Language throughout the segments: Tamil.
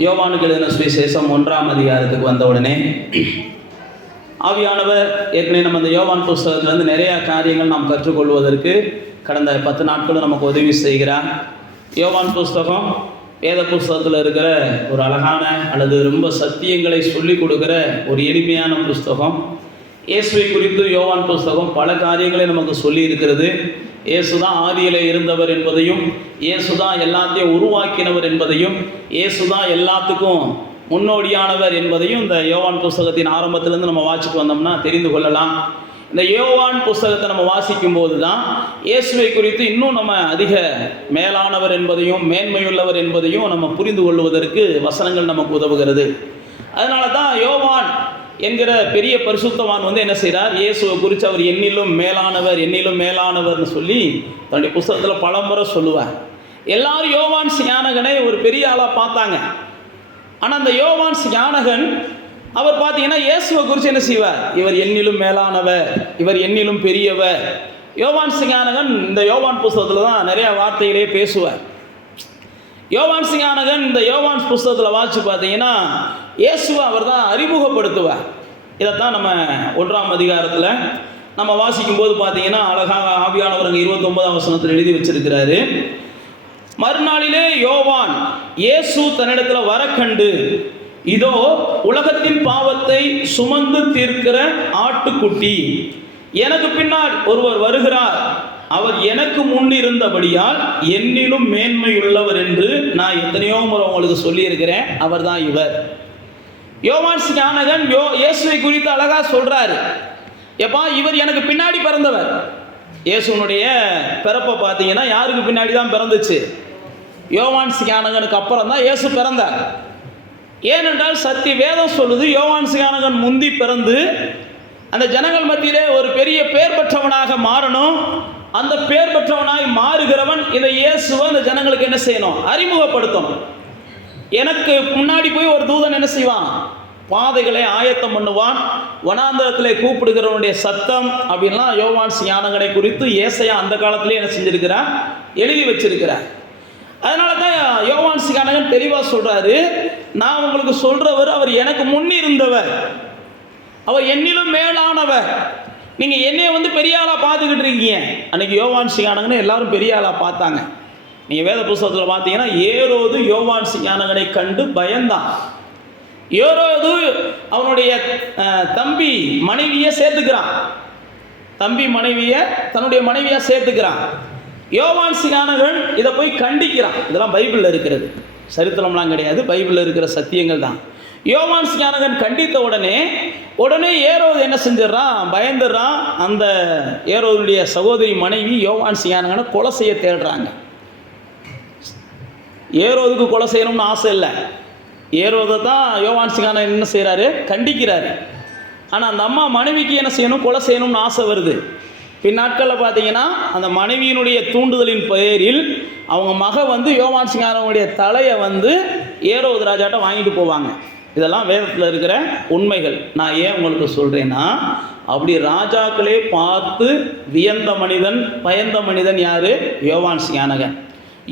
யோவானுக்கு எழுதின சுவிசேஷம் 1ஆம் அதிகாரத்துக்கு வந்தவுடனே ஆவியானவர் ஏற்கனவே நம்ம அந்த யோவான் புஸ்தகத்திலேருந்து நிறையா காரியங்கள் நாம் கற்றுக்கொள்வதற்கு கடந்த 10 நாட்களும் நமக்கு உதவி செய்கிறார். யோவான் புஸ்தகம் வேத புஸ்தகத்தில் இருக்கிற ஒரு அழகான அல்லது ரொம்ப சத்தியங்களை சொல்லிக் கொடுக்குற ஒரு எளிமையான புஸ்தகம். இயேசுவை குறித்து யோவான் புஸ்தகம் பல காரியங்களை நமக்கு சொல்லி இருக்கிறது. இயேசு தான் ஆதியில் இருந்தவர் என்பதையும், இயேசு தான் எல்லாத்தையும் உருவாக்கினவர் என்பதையும், இயேசு தான் எல்லாத்துக்கும் முன்னோடியானவர் என்பதையும் இந்த யோவான் புஸ்தகத்தின் ஆரம்பத்திலேருந்து நம்ம வாசிட்டு வந்தோம்னா தெரிந்து கொள்ளலாம். இந்த யோவான் புஸ்தகத்தை நம்ம வாசிக்கும் போது தான் இயேசுவை குறித்து இன்னும் நம்ம அதிக மேலானவர் என்பதையும் மேன்மையுள்ளவர் என்பதையும் நம்ம புரிந்து கொள்வதற்கு வசனங்கள் நமக்கு உதவுகிறது. அதனால தான் யோவான் என்கிற பெரிய பரிசுத்தவான் என்ன செய்கிறார், இயேசுவை குறித்து அவர் என்னிலும் மேலானவர் என்னிலும் மேலானவர்னு சொல்லி தன்னுடைய புஸ்தகத்தில் பலமுறை சொல்லுவார். எல்லாரும் யோவான் ஸ்நானகனை ஒரு பெரிய ஆளாக பார்த்தாங்க. ஆனால் அந்த யோவான் ஸ்நானகன் அவர் பார்த்தீங்கன்னா இயேசுவை குறித்து என்ன செய்வார், இவர் என்னிலும் மேலானவர், இவர் என்னிலும் பெரியவர். யோவான் ஸ்நானகன் இந்த யோவான் புஸ்தகத்தில் தான் நிறைய வார்த்தைகளே பேசுவார். யோவான் ஸ்நானகன் இந்த யோவான் புஸ்தகத்தில் வாசித்து பார்த்தீங்கன்னா இயேசுவை அவர் தான் அறிமுகப்படுத்துவார். இதைத்தான் நம்ம 1ஆம் அதிகாரத்தில் நம்ம வாசிக்கும் போது பார்த்தீங்கன்னா அழகாக ஆவியானவர் அங்கே 29ஆம் வசனத்தில் எழுதி வச்சிருக்கிறாரு. மறுநாளிலே யோவான் இயேசு தன்னிடத்தில் வர கண்டு, இதோ உலகத்தின் பாவத்தை சுமந்து தீர்க்கிற ஆட்டுக்குட்டி, எனக்கு பின்னால் ஒருவர் வருகிறார், அவர் எனக்கு முன்னிருந்தபடியால் என்னிலும் மேன்மை உள்ளவர் என்று நான் எத்தனையோ முறை உங்களுக்கு சொல்லியிருக்கிறேன். அவர் தான் இவர். யோவான் ஸ்நானகன் இயேசுவை குறித்து அழகா சொல்றாரு. எப்பா, இவர் எனக்கு பின்னாடி பிறந்தவர். இயேசுனுடைய பிறப்பை பார்த்தீங்கன்னா யாருக்கு பின்னாடி தான் பிறந்துச்சு, யோவான் ஸ்நானகனுக்கு அப்புறம் தான் இயேசு பிறந்தார். ஏனென்றால் சத்திய வேதம் சொல்லுது, யோவான் ஸ்நானகன் முந்தி பிறந்து அந்த ஜனங்கள் மத்தியிலே ஒரு பெரிய பேர் பெற்றவனாக மாறணும். அந்த பேர் பெற்றவனாய் மாறுகிறவன் இந்த இயேசுவை இந்த ஜனங்களுக்கு என்ன செய்யணும், அறிமுகப்படுத்தணும். எனக்கு முன்னாடி போய் ஒரு தூதன் என்ன செய்வான், பாதைகளை ஆயத்தம் பண்ணுவான், வனாந்தரத்திலே கூப்பிடுகிறவனுடைய சத்தம் அப்படின்லாம் யோவான் ஸ்நானகனை குறித்து ஏசாயா அந்த காலத்திலே என்ன செஞ்சிருக்கிறார், எழுதி வச்சிருக்கிறார். அதனால தான் யோவான் ஸ்நானகன் தெளிவாக சொல்றாரு, நான் உங்களுக்கு சொல்றவர் அவர் எனக்கு முன்னிருந்தவர், அவர் என்னிலும் மேலானவர். நீங்க என்னைய பெரிய ஆளா பார்த்துக்கிட்டு இருக்கீங்க. அன்னைக்கு யோவான் ஸ்நானகனை எல்லாரும் பெரிய ஆளா பார்த்தாங்க. நீங்க வேத புஸ்தகத்தில் பார்த்தீங்கன்னா ஏரோது யோவான் ஸ்நானகனை கண்டு பயந்தான். ஏரோது அவனுடைய தம்பி மனைவியை சேர்த்துக்கிறான், தம்பி மனைவியை தன்னுடைய மனைவியா சேர்த்துக்கிறான். யோவான் ஸ்நானகன் இதை போய் கண்டிக்கிறான். இதெல்லாம் பைபிளில் இருக்கிறது, சரித்திரம்லாம் கிடையாது, பைபிளில் இருக்கிற சத்தியங்கள் தான். யோவான் ஸ்நானகன் கண்டித்த உடனே ஏரோது என்ன செஞ்சிடறான், பயந்துடுறான். அந்த ஏரோதுடைய சகோதரி மனைவி யோவான் ஸ்நானகனை கொலை செய்ய தேடுறாங்க. ஏரோதுக்கு கொலை செய்யணும்னு ஆசை இல்லை, ஏரோதை தான் யோவான் ஸ்நானகன் என்ன செய்கிறாரு, கண்டிக்கிறாரு. ஆனால் அந்த அம்மா மனைவிக்கு என்ன செய்யணும், கொலை செய்யணும்னு ஆசை வருது. பின்னாட்களில் பார்த்தீங்கன்னா அந்த மனைவியினுடைய தூண்டுதலின் பெயரில் அவங்க மக யோவான் ஸ்நானகனுடைய தலையை ஏரோது ராஜாட்ட வாங்கிட்டு போவாங்க. இதெல்லாம் வேதத்தில் இருக்கிற உண்மைகள். நான் ஏன் உங்களுக்கு சொல்கிறேன்னா, அப்படி ராஜாக்களே பார்த்து வியந்த மனிதன் பயந்த மனிதன் யார், யோவான் ஸ்நானகன்.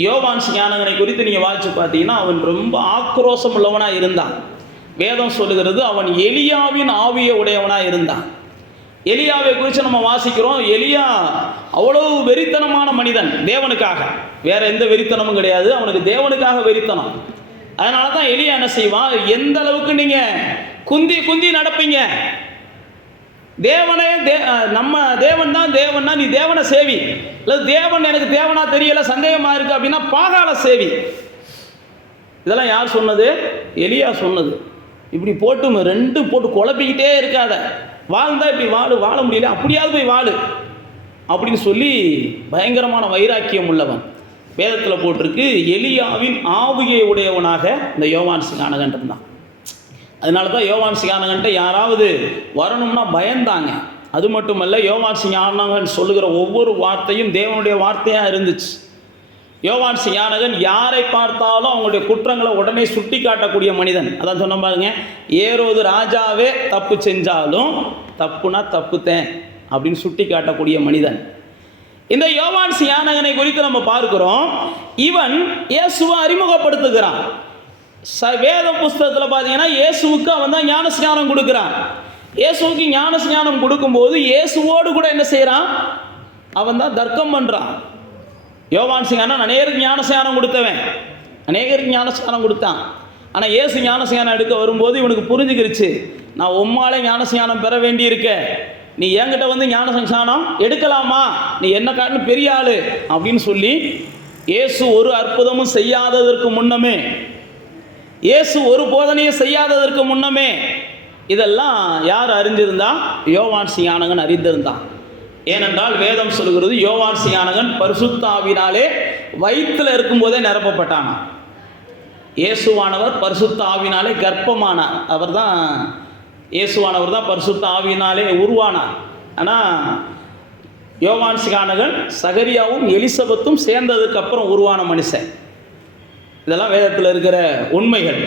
யோவான் ஸ்நானகனை குறித்து நீங்கள் வாசித்து பார்த்தீங்கன்னா அவன் ரொம்ப ஆக்ரோஷம் உள்ளவனாக இருந்தான். வேதம் சொல்லுகிறது அவன் எலியாவின் ஆவியை உடையவனாக இருந்தான். எலியாவை குறித்து நம்ம வாசிக்கிறோம். எலியா அவ்வளவு வெறித்தனமான மனிதன் தேவனுக்காக, வேற எந்த வெறித்தனமும் கிடையாது, அவனுக்கு தேவனுக்காக வெறித்தனம். அதனால தான் எலியா என்ன செய்வான், எந்த அளவுக்கு நீங்க குந்தி குந்தி நடப்பீங்க, தேவனே நம்ம தேவன் தான் தேவன்னா நீ தேவனை சேவி, இல்லை தேவன் எனக்கு தேவனா தெரியல சந்தேகமா இருக்கு அப்படின்னா பாகால சேவி. இதெல்லாம் யார் சொன்னது, எலியா சொன்னது. இப்படி போட்டு ரெண்டும் போட்டு குழப்பிக்கிட்டே இருக்காத, வாழ்ந்தா இப்படி வாழ முடியல, அப்படியாவது போய் வாழு அப்படின்னு சொல்லி பயங்கரமான வைராக்கியம் உள்ளவன். வேதத்தில் போட்டிருக்கு எலியாவின் ஆவியை உடையவனாக இந்த யோவான் ஸ்நானகன் இருந்தான். அதனால தான் யோவான் ஸ்நானகன்ட்ட யாராவது வரணும்னா பயந்தாங்க. அது மட்டுமல்ல, யோவான் ஸ்நானகன் சொல்லுகிற ஒவ்வொரு வார்த்தையும் தேவனுடைய வார்த்தையாக இருந்துச்சு. யோவான் ஸ்நானகன் யாரை பார்த்தாலும் அவங்களுடைய குற்றங்களை உடனே சுட்டி காட்டக்கூடிய மனிதன். அதான் சொன்ன பாருங்க, ஏரோது ராஜாவே தப்பு செஞ்சாலும் தப்புனா தப்புத்தேன் அப்படின்னு சுட்டி காட்டக்கூடிய மனிதன். இந்த யோவான் ஸ்நானகனை குறித்து நம்ம பார்க்கிறோம். இவன் இயேசுவை அறிமுகப்படுத்துகிறான். வேத புஸ்தகத்தில் பார்த்தீங்கன்னா இயேசுவுக்கு அவன் தான் ஞானஸ்நானம் கொடுக்குறான். இயேசுவுக்கு ஞானஸ்நானம் கொடுக்கும்போது இயேசுவோடு கூட என்ன செய்கிறான்? அவன் தான் தர்க்கம் பண்ணுறான். யோவான் ஸ்நானன் அநேகருக்கு ஞானஸ்நானம் கொடுத்தவன், அநேகருக்கு ஞானஸ்நானம் கொடுத்தான். ஆனால் இயேசு ஞானஸ்நானம் எடுக்க வரும்போது இவனுக்கு புரிஞ்சுக்கிருச்சு, நான் உம்மாலே ஞானஸ்நானம் பெற வேண்டியிருக்க, நீ என்கிட்ட வந்து ஞானஸ்நானம் எடுக்கலாமா, நீ என்ன காட்டிலும் பெரிய ஆளு அப்படின்னு சொல்லி இயேசு ஒரு அற்புதமும் செய்யாததற்கு முன்னமே, இயேசு ஒரு போதனையும் செய்யாததற்கு முன்னமே இதெல்லாம் யார் அறிந்திருந்தா? யோவான் ஸ்நானகன் அறிந்திருந்தான். ஏனென்றால் வேதம் சொல்கிறது யோவான் ஸ்நானகன் பரிசுத்த ஆவியினாலே வயிற்றில் இருக்கும்போதே நிரப்பப்பட்டான். இயேசுவானவர் பரிசுத்த ஆவியினாலே கர்ப்பமானார். அவர் தான் இயேசுவானவர் தான் பரிசுத்த ஆவியினாலே உருவானார். ஆனால் யோவான் ஸ்நானகன் சகரியாவும் எலிசபெத்தும் சேர்ந்ததுக்கு அப்புறம் உருவான மனுஷன். இதெல்லாம் வேதத்தில் இருக்கிற உண்மைகள்.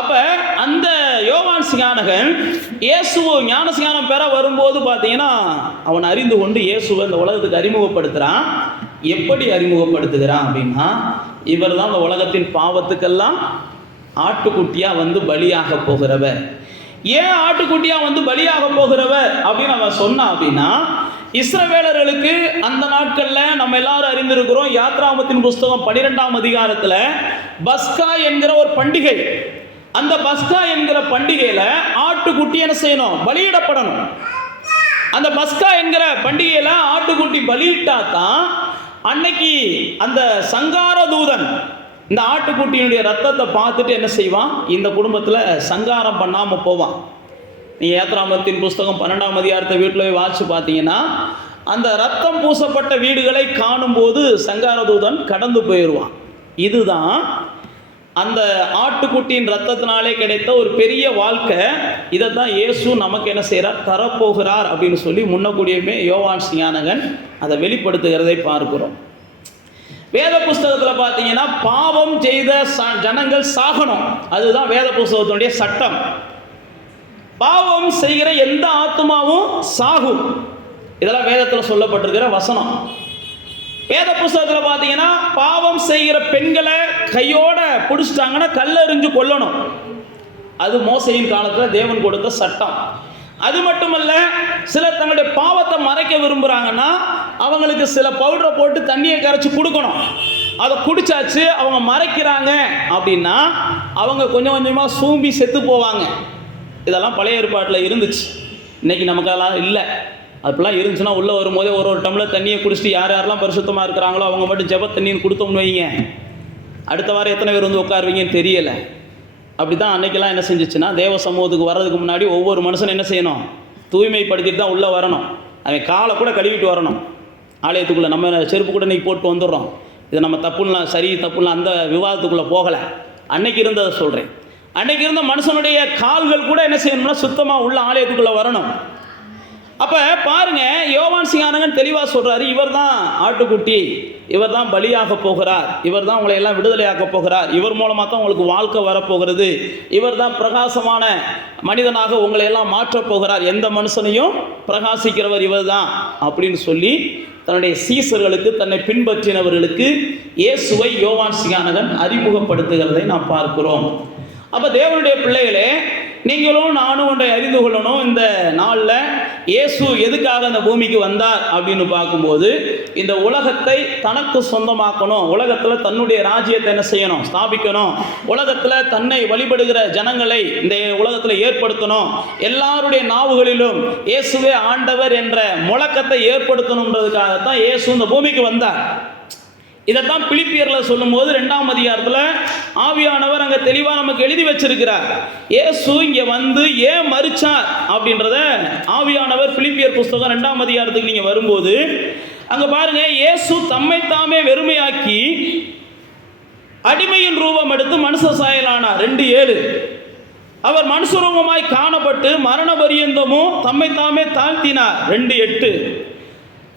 அப்போ அந்த யோவான் ஸ்நானகன் இயேசுவை ஞானஸ்நானம் பெற வரும்போது பார்த்தீங்கன்னா அவன் அறிந்து கொண்டு இயேசுவை இந்த உலகத்துக்கு அறிமுகப்படுத்துகிறான். எப்படி அறிமுகப்படுத்துகிறான் அப்படின்னா, இவர் தான் இந்த உலகத்தின் பாவத்துக்கெல்லாம் ஆட்டுக்குட்டியாக வந்து பலியாக போகிறவர். ஏன் ஆட்டுக்குட்டியாக வந்து பலியாக போகிறவர் அப்படின்னு அவன் சொன்னான் அப்படின்னா, இஸ்ரவேலர்களுக்கு அந்த நாட்களில் நம்ம எல்லாரும் அறிந்திருக்கிறோம், யாத்ராகமத்தின் புஸ்தகம் 12ஆம் அதிகாரத்தில் பஸ்கா என்கிற ஒரு பண்டிகை. அந்த பஸ்கா என்கிற பண்டிகையில் ஆட்டுக்குட்டி என்ன செய்யணும்? பலியிடப்படணும். அந்த பஸ்கா என்கிற பண்டிகையில் ஆட்டுக்குட்டி பலியிட்டா தான் அன்னைக்கு அந்த சங்கார தூதன் இந்த ஆட்டுக்குட்டியினுடைய ரத்தத்தை பார்த்துட்டு என்ன செய்வான்? இந்த குடும்பத்தில் சங்காரம் பண்ணாமல் போவான். நீங்கள் யாத்ராகமத்தின் புஸ்தகம் 12ஆம் அதிகாரத்தை வீட்டில் போய் வாசித்து பார்த்தீங்கன்னா, அந்த ரத்தம் பூசப்பட்ட வீடுகளை காணும்போது சங்கார தூதன் கடந்து போயிடுவான். இதுதான் அந்த ஆட்டுக்குட்டியின் ரத்தத்தினாலே கிடைத்த ஒரு பெரிய வாழ்க்கை. இதை தான் இயேசு நமக்கு என்ன செய்கிறார்? தரப்போகிறார் அப்படின்னு சொல்லி முன்னக்கூடியமே யோவான் ஸ்நானகன் அதை வெளிப்படுத்துகிறதை பார்க்கிறோம். வேத புஸ்தகத்தில் பார்த்தீங்கன்னா பாவம் செய்த ஜனங்கள் சாகணும். அதுதான் வேத புஸ்தகத்தினுடைய சட்டம். பாவம் செய்கிற எந்த ஆத்மாவும் சாகும். இதெல்லாம் வேதத்தில் சொல்லப்பட்டிருக்கிற வசனம். வேத புஸ்தகத்தில் பார்த்தீங்கன்னா பாவம் செய்கிற பெண்களை கையோட பிடிச்சிட்டாங்கன்னா கல்லெறிஞ்சு கொல்லணும். அது மோசையின் காலத்தில் தேவன் கொடுத்த சட்டம். அது மட்டுமல்ல, சிலர் தங்களுடைய பாவத்தை மறைக்க விரும்புகிறாங்கன்னா அவங்களுக்கு சில பவுடரை போட்டு தண்ணியை கரைச்சி கொடுக்கணும். அதை குடிச்சாச்சு அவங்க மறைக்கிறாங்க அப்படின்னா அவங்க கொஞ்சம் கொஞ்சமாக சூம்பி செத்து போவாங்க. இதெல்லாம் பழைய ஏற்பாட்டில் இருந்துச்சு. இன்றைக்கி நமக்கு அதெல்லாம் இல்லை. அப்படிலாம் இருந்துச்சுன்னா உள்ளே வரும்போதே ஒரு டம்ளர் தண்ணியை குடிச்சிட்டு யார் யாரெல்லாம் பரிசுத்தமாக இருக்கிறாங்களோ அவங்க மட்டும் ஜெப தண்ணின்னு கொடுத்தோம்னு வைங்க, அடுத்த வாரம் எத்தனை பேர் வந்து உட்காருவீங்கன்னு தெரியலை. அப்படி தான் அன்றைக்கெல்லாம் என்ன செஞ்சிச்சுன்னா, தேவ சமூகத்துக்கு வர்றதுக்கு முன்னாடி ஒவ்வொரு மனுஷனும் என்ன செய்யணும்? தூய்மைப்படுத்திட்டு தான் உள்ளே வரணும். அவன் காலை கூட கழுவிட்டு வரணும். ஆலயத்துக்குள்ளே நம்ம செருப்பு கூட இன்றைக்கி போட்டு வந்துடுறோம். இதை நம்ம தப்புலாம் சரி தப்புலாம் அந்த விவாதத்துக்குள்ளே போகலை. அன்னைக்கு இருந்ததை சொல்கிறேன். அன்னைக்கு இருந்த மனுஷனுடைய கால்கள் கூட என்ன செய்யணும்னா சுத்தமாக உள்ள ஆலயத்துக்குள்ளே வரணும். அப்போ பாருங்க, யோவான் ஸ்நானகன் தெளிவாக சொல்கிறாரு, இவர் தான் ஆட்டுக்குட்டி, இவர் தான் பலியாக போகிறார், இவர் தான் உங்களை எல்லாம் விடுதலையாக்க போகிறார், இவர் மூலமாக தான் உங்களுக்கு வாழ்க்கை வரப்போகிறது, இவர் தான் பிரகாசமான மனிதனாக உங்களை எல்லாம் மாற்றப் போகிறார், எந்த மனுஷனையும் பிரகாசிக்கிறவர் இவர் தான் அப்படின்னு சொல்லி தன்னுடைய சீசர்களுக்கு, தன்னை பின்பற்றினவர்களுக்கு இயேசுவை யோவான் ஸ்நானகன் அறிமுகப்படுத்துகிறதை நாம் பார்க்கிறோம். அப்போ தேவனுடைய பிள்ளைகளே, நீங்களும் நானும் ஒன்றை அறிந்து கொள்ளணும். இந்த நாளில் இயேசு எதுக்காக அந்த பூமிக்கு வந்தார் அப்படின்னு பார்க்கும்போது, இந்த உலகத்தை தனக்கு சொந்தமாக்கணும், உலகத்தில் தன்னுடைய ராஜ்யத்தை என்ன செய்யணும்? ஸ்தாபிக்கணும், உலகத்தில் தன்னை வழிபடுகிற ஜனங்களை இந்த உலகத்தில் ஏற்படுத்தணும், எல்லாருடைய நாவுகளிலும் இயேசுவே ஆண்டவர் என்ற முழக்கத்தை ஏற்படுத்தணுன்றதுக்காகத்தான் இயேசு இந்த பூமிக்கு வந்தார். இதைத்தான் பிலிப்பியரில் சொல்லும்போது 2ஆம் அதிகாரத்தில் ஆவியானவர் அங்கே தெளிவாக நமக்கு எழுதி வச்சிருக்கிறார். இயேசு இங்கே வந்து ஏன் மரிச்சார் அப்படின்றத ஆவியானவர் பிலிப்பியர் புஸ்தகம் 2ஆம் அதிகாரத்துக்கு நீங்கள் வரும்போது அங்கே பாருங்க, இயேசு தம்மைத்தாமே வெறுமையாக்கி அடிமையின் ரூபம் எடுத்து மனுஷ சாயலானார். 2:7. அவர் மனுஷரூபமாய் காணப்பட்டு மரண பரியந்தமும் தம்மைத்தாமே தாழ்த்தினார். 2:8.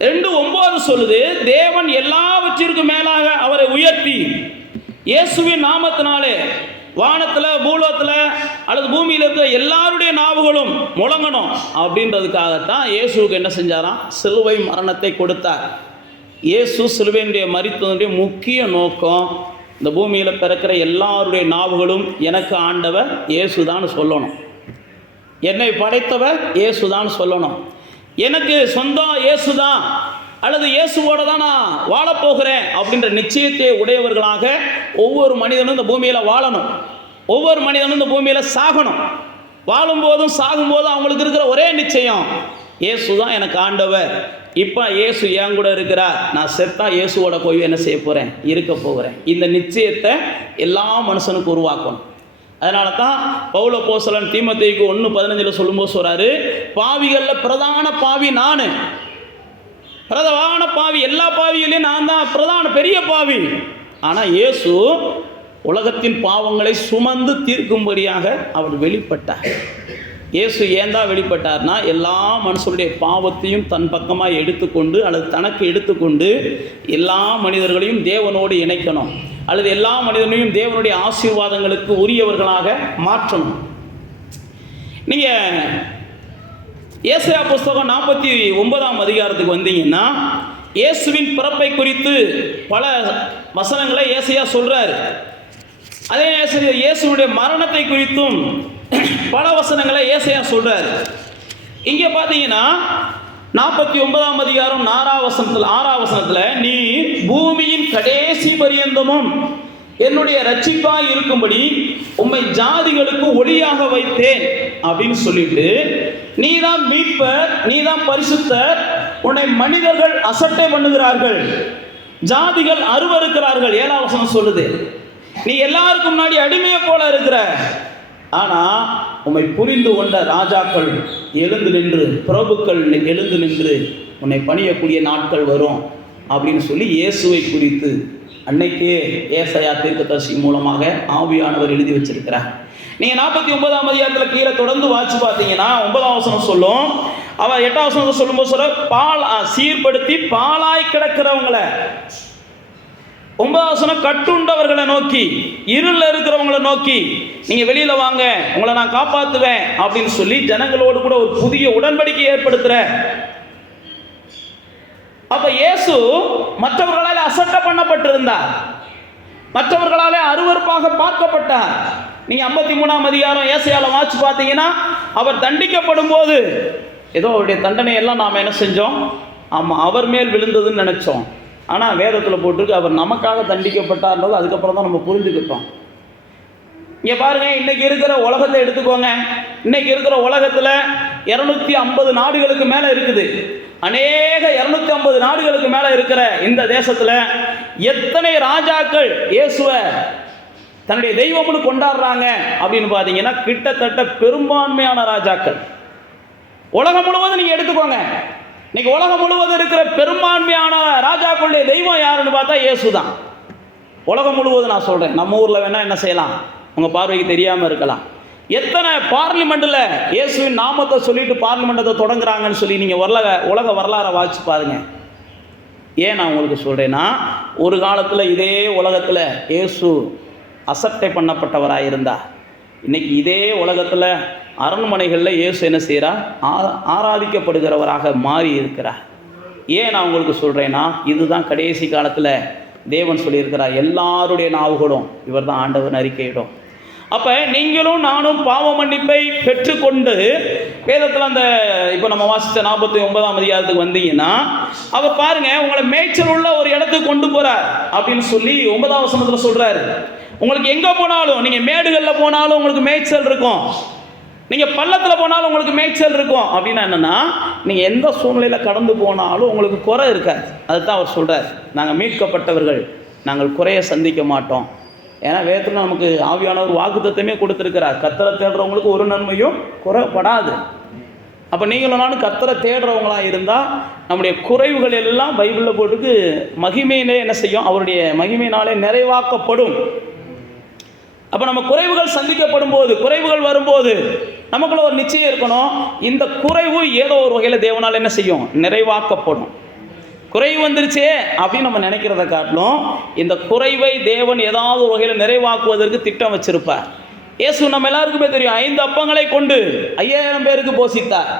2:9 சொல்லுது, தேவன் எல்லாவற்றிற்கும் மேலாக அவரை உயர்த்தி இயேசுவின் நாமத்தினாலே வானத்தில் பூலோகத்தில் அல்லது பூமியில் இருக்கிற எல்லாருடைய நாவுகளும் முழங்கணும் அப்படின்றதுக்காகத்தான் இயேசுவுக்கு என்ன செஞ்சாராம்? சிலுவை மரணத்தை கொடுத்தார். இயேசு சிலுவையினுடைய மரித்ததனுடைய முக்கிய நோக்கம் இந்த பூமியில் பிறக்கிற எல்லாருடைய நாவுகளும் எனக்கு ஆண்டவர் இயேசுதான் சொல்லணும். என்னை படைத்தவர் இயேசுதான் சொல்லணும். எனக்கு சொந்தம் இயேசுதான், அல்லது இயேசுவோட தான் நான் வாழப்போகிறேன் அப்படின்ற நிச்சயத்தை உடையவர்களாக ஒவ்வொரு மனிதனும் இந்த பூமியில் வாழணும். ஒவ்வொரு மனிதனும் இந்த பூமியில் சாகணும். வாழும்போதும் சாகும்போதும் அவங்களுக்கு இருக்கிற ஒரே நிச்சயம், இயேசு தான் எனக்கு ஆண்டவர். இப்போ இயேசு என் கூட இருக்கிறார், நான் செத்தா இயேசுவோட போய் என்ன செய்ய போகிறேன், இருக்க போகிறேன். இந்த நிச்சயத்தை எல்லா மனுஷனுக்கும் உருவாக்கணும். அதனால தான் பவுல் அப்போஸ்தலன் தீமோத்தேயுக்கு 1:15 சொல்லும்போது சொல்கிறாரு, பாவிகளில் பிரதான பாவி நான், பிரதான பாவி, எல்லா பாவிகளையும் நான் தான் பிரதான பெரிய பாவி. ஆனால் இயேசு உலகத்தின் பாவங்களை சுமந்து தீர்க்கும்படியாக அவர் வெளிப்பட்டார். இயேசு ஏன் தான் வெளிப்பட்டார்னா, எல்லா மனுஷனுடைய பாவத்தையும் தன் பக்கமாக எடுத்துக்கொண்டு அல்லது தனக்கு எடுத்துக்கொண்டு எல்லா மனிதர்களையும் தேவனோடு இணைக்கணும், அல்லது எல்லா மனிதனையும் தேவனுடைய ஆசீர்வாதங்களுக்கு உரியவர்களாக மாற்றணும். நீங்கள் ஏசாயா புஸ்தகம் 49ஆம் அதிகாரத்துக்கு வந்தீங்கன்னா, இயேசுவின் பிறப்பை குறித்து பல வசனங்களை ஏசாயா சொல்கிறார். அதே இயேசுடைய மரணத்தை குறித்தும் பல வசனங்களை ஏசாயா சொல்கிறார். இங்கே பார்த்தீங்கன்னா 49ஆம் அதிகாரம் 6ஆம் வசனத்தில், நீ பூமியின் கடைசி பரியந்தமும் என்னுடைய ரட்சிப்பாய் இருக்கும்படி உம்மை ஜாதிகளுக்கு ஒளியாக வைத்தேன் அப்படின்னு சொல்லிட்டு, நீதான் மீட்பர், நீதான் பரிசுத்தர், உன்னை மனிதர்கள் அசட்டை பண்ணுகிறார்கள், ஜாதிகள் அருவருக்கிறார்கள். 7ஆம் வசனம் சொல்லுது, நீ எல்லாருக்கும் முன்னாடி அடிமையை போல இருக்கிற, ஆனால் உம்மை புரிந்து கொண்ட ராஜாக்கள் எழுந்து நின்று, பிரபுக்கள் எழுந்து நின்று உன்னை பணியக்கூடிய நாட்கள் வரும் அப்படின்னு சொல்லி இயேசுவை குறித்து அன்னைக்கே ஏசாயா தீர்க்கதரிசி மூலமாக ஆவியானவர் எழுதி வச்சிருக்கிறார். நீங்கள் 49ஆம் அதிகாரத்தில் கீழே தொடர்ந்து வாட்சி பார்த்தீங்கன்னா 9ஆம் வசனம் சொல்லும், அவர் 8ஆம் வசனம் சொல்லும்போது சொல்ல, சீர்படுத்தி பாலாய் கிடக்கிறவங்களை, 9ஆம் வசனம் கட்டுண்டவர்களை நோக்கி, இருளில் இருக்கிறவங்களை நோக்கி நீங்கள் வெளியில் வாங்க, உங்களை நான் காப்பாற்றுவேன் அப்படின்னு சொல்லி ஜனங்களோடு கூட ஒரு புதிய உடன்படிக்கை ஏற்படுத்துகிற. அப்போ இயேசு மற்றவர்களால் அசட்டை பண்ணப்பட்டிருந்தார், மற்றவர்களாலே அருவருப்பாக பார்க்கப்பட்டார். நீங்கள் 53ஆம் அதிகாரம் ஏசாயால வாட்சி பார்த்தீங்கன்னா, அவர் தண்டிக்கப்படும் போது ஏதோ அவருடைய தண்டனையெல்லாம் நாம் என்ன செஞ்சோம், ஆமாம் அவர் மேல் விழுந்ததுன்னு நினச்சோம். ஆனால் வேதத்தில் போட்டிருக்கு அவர் நமக்காக தண்டிக்கப்பட்டார்ன்றது அதுக்கப்புறம் தான் நம்ம புரிஞ்சுக்கிட்டோம். இங்கே பாருங்கள், இன்றைக்கி இருக்கிற உலகத்தை எடுத்துக்கோங்க. இன்றைக்கி இருக்கிற உலகத்தில் 250 நாடுகளுக்கு மேலே இருக்குது. அநேக 250 நாடுகளுக்கு மேலே இருக்கிற இந்த தேசத்தில் எத்தனை ராஜாக்கள் இயேசுவை தன்னுடைய தெய்வம்னு கொண்டாடுறாங்க அப்படின்னு பார்த்தீங்கன்னா, கிட்டத்தட்ட பெரும்பான்மையான ராஜாக்கள் உலகம் முழுவதும் நீங்கள் எடுத்துக்கோங்க. இன்னைக்கு உலகம் முழுவதும் இருக்கிற பெரும்பான்மையான ராஜாக்களுடைய தெய்வம் யாருன்னு பார்த்தா இயேசு தான். உலகம் முழுவதும் நான் சொல்கிறேன். நம்ம ஊரில் வேணால் என்ன செய்யலாம், உங்கள் பார்வைக்கு தெரியாமல் இருக்கலாம். எத்தனை பார்லிமெண்ட்டில் இயேசுவின் நாமத்தை சொல்லிட்டு பார்லிமெண்ட்டை தொடங்குறாங்கன்னு சொல்லி நீங்கள் உலக வரலாறை வாட்சி பாருங்கள். ஏன் நான் உங்களுக்கு சொல்கிறேன்னா, ஒரு காலத்தில் இதே உலகத்தில் இயேசு அசட்டை பண்ணப்பட்டவராக இருந்தார். இன்றைக்கி இதே உலகத்தில் அரண்மனைகளில் இயேசு என்ன செய்கிறார், ஆராதிக்கப்படுகிறவராக மாறி இருக்கிறார். ஏன் நான் உங்களுக்கு சொல்கிறேன்னா, இதுதான் கடைசி காலத்தில் தேவன் சொல்லியிருக்கிறார், எல்லாருடைய நாவுகளும் இவர் தான் ஆண்டவன் அறிக்கையிடும். அப்போ நீங்களும் நானும் பாவ மன்னிப்பை பெற்றுக்கொண்டு வேதத்தில் அந்த இப்போ நம்ம வாசித்த 49ஆம் அதிகாரத்துக்கு வந்தீங்கன்னா, அவர் பாருங்கள் உங்களை மேய்ச்சல் உள்ள ஒரு இடத்துக்கு கொண்டு போகிறார் அப்படின்னு சொல்லி 9ஆம் வசனத்தில் சொல்கிறாரு. உங்களுக்கு எங்கே போனாலும், நீங்கள் மேடுகளில் போனாலும் உங்களுக்கு மேய்ச்சல் இருக்கும், நீங்கள் பள்ளத்தில் போனாலும் உங்களுக்கு மேய்ச்சல் இருக்கும். அப்படின்னா என்னென்னா, நீங்கள் எந்த சூழ்நிலையில் கடந்து போனாலும் உங்களுக்கு குறை இருக்காது. அதுதான் அவர் சொல்கிறார், நாங்கள் மீட்கப்பட்டவர்கள், நாங்கள் குறையை சந்திக்க மாட்டோம். ஏன்னா வேதத்தில் நமக்கு ஆவியானவர் வாக்குத்தத்தமே கொடுத்துருக்கிறார், கர்த்தரை தேடுறவங்களுக்கு ஒரு நன்மையும் குறைப்படாது. அப்போ நீங்களும் நானும் கர்த்தரை தேடுறவங்களாக இருந்தால் நம்முடைய குறைவுகள் எல்லாம் பைபிளில் போட்டுக்கு மகிமையிலே என்ன செய்யும், அவருடைய மகிமையினாலே நிறைவாக்கப்படும். அப்போ நம்ம குறைவுகள் சந்திக்கப்படும் போது, குறைவுகள் வரும்போது நமக்குள்ள ஒரு நிச்சயம் இருக்கணும், இந்த குறைவு ஏதோ ஒரு வகையில் தேவனால் என்ன செய்யும், நிறைவாக்கப்படும். குறைவு வந்துருச்சே அப்படின்னு நம்ம நினைக்கிறத காட்டிலும் இந்த குறைவை தேவன் ஏதாவது ஒரு வகையில் நிறைவாக்குவதற்கு திட்டம் வச்சிருப்பார். இயேசு நம்ம எல்லாருக்குமே தெரியும், 5 அப்பங்களை கொண்டு 5000 பேருக்கு போஷித்தார்.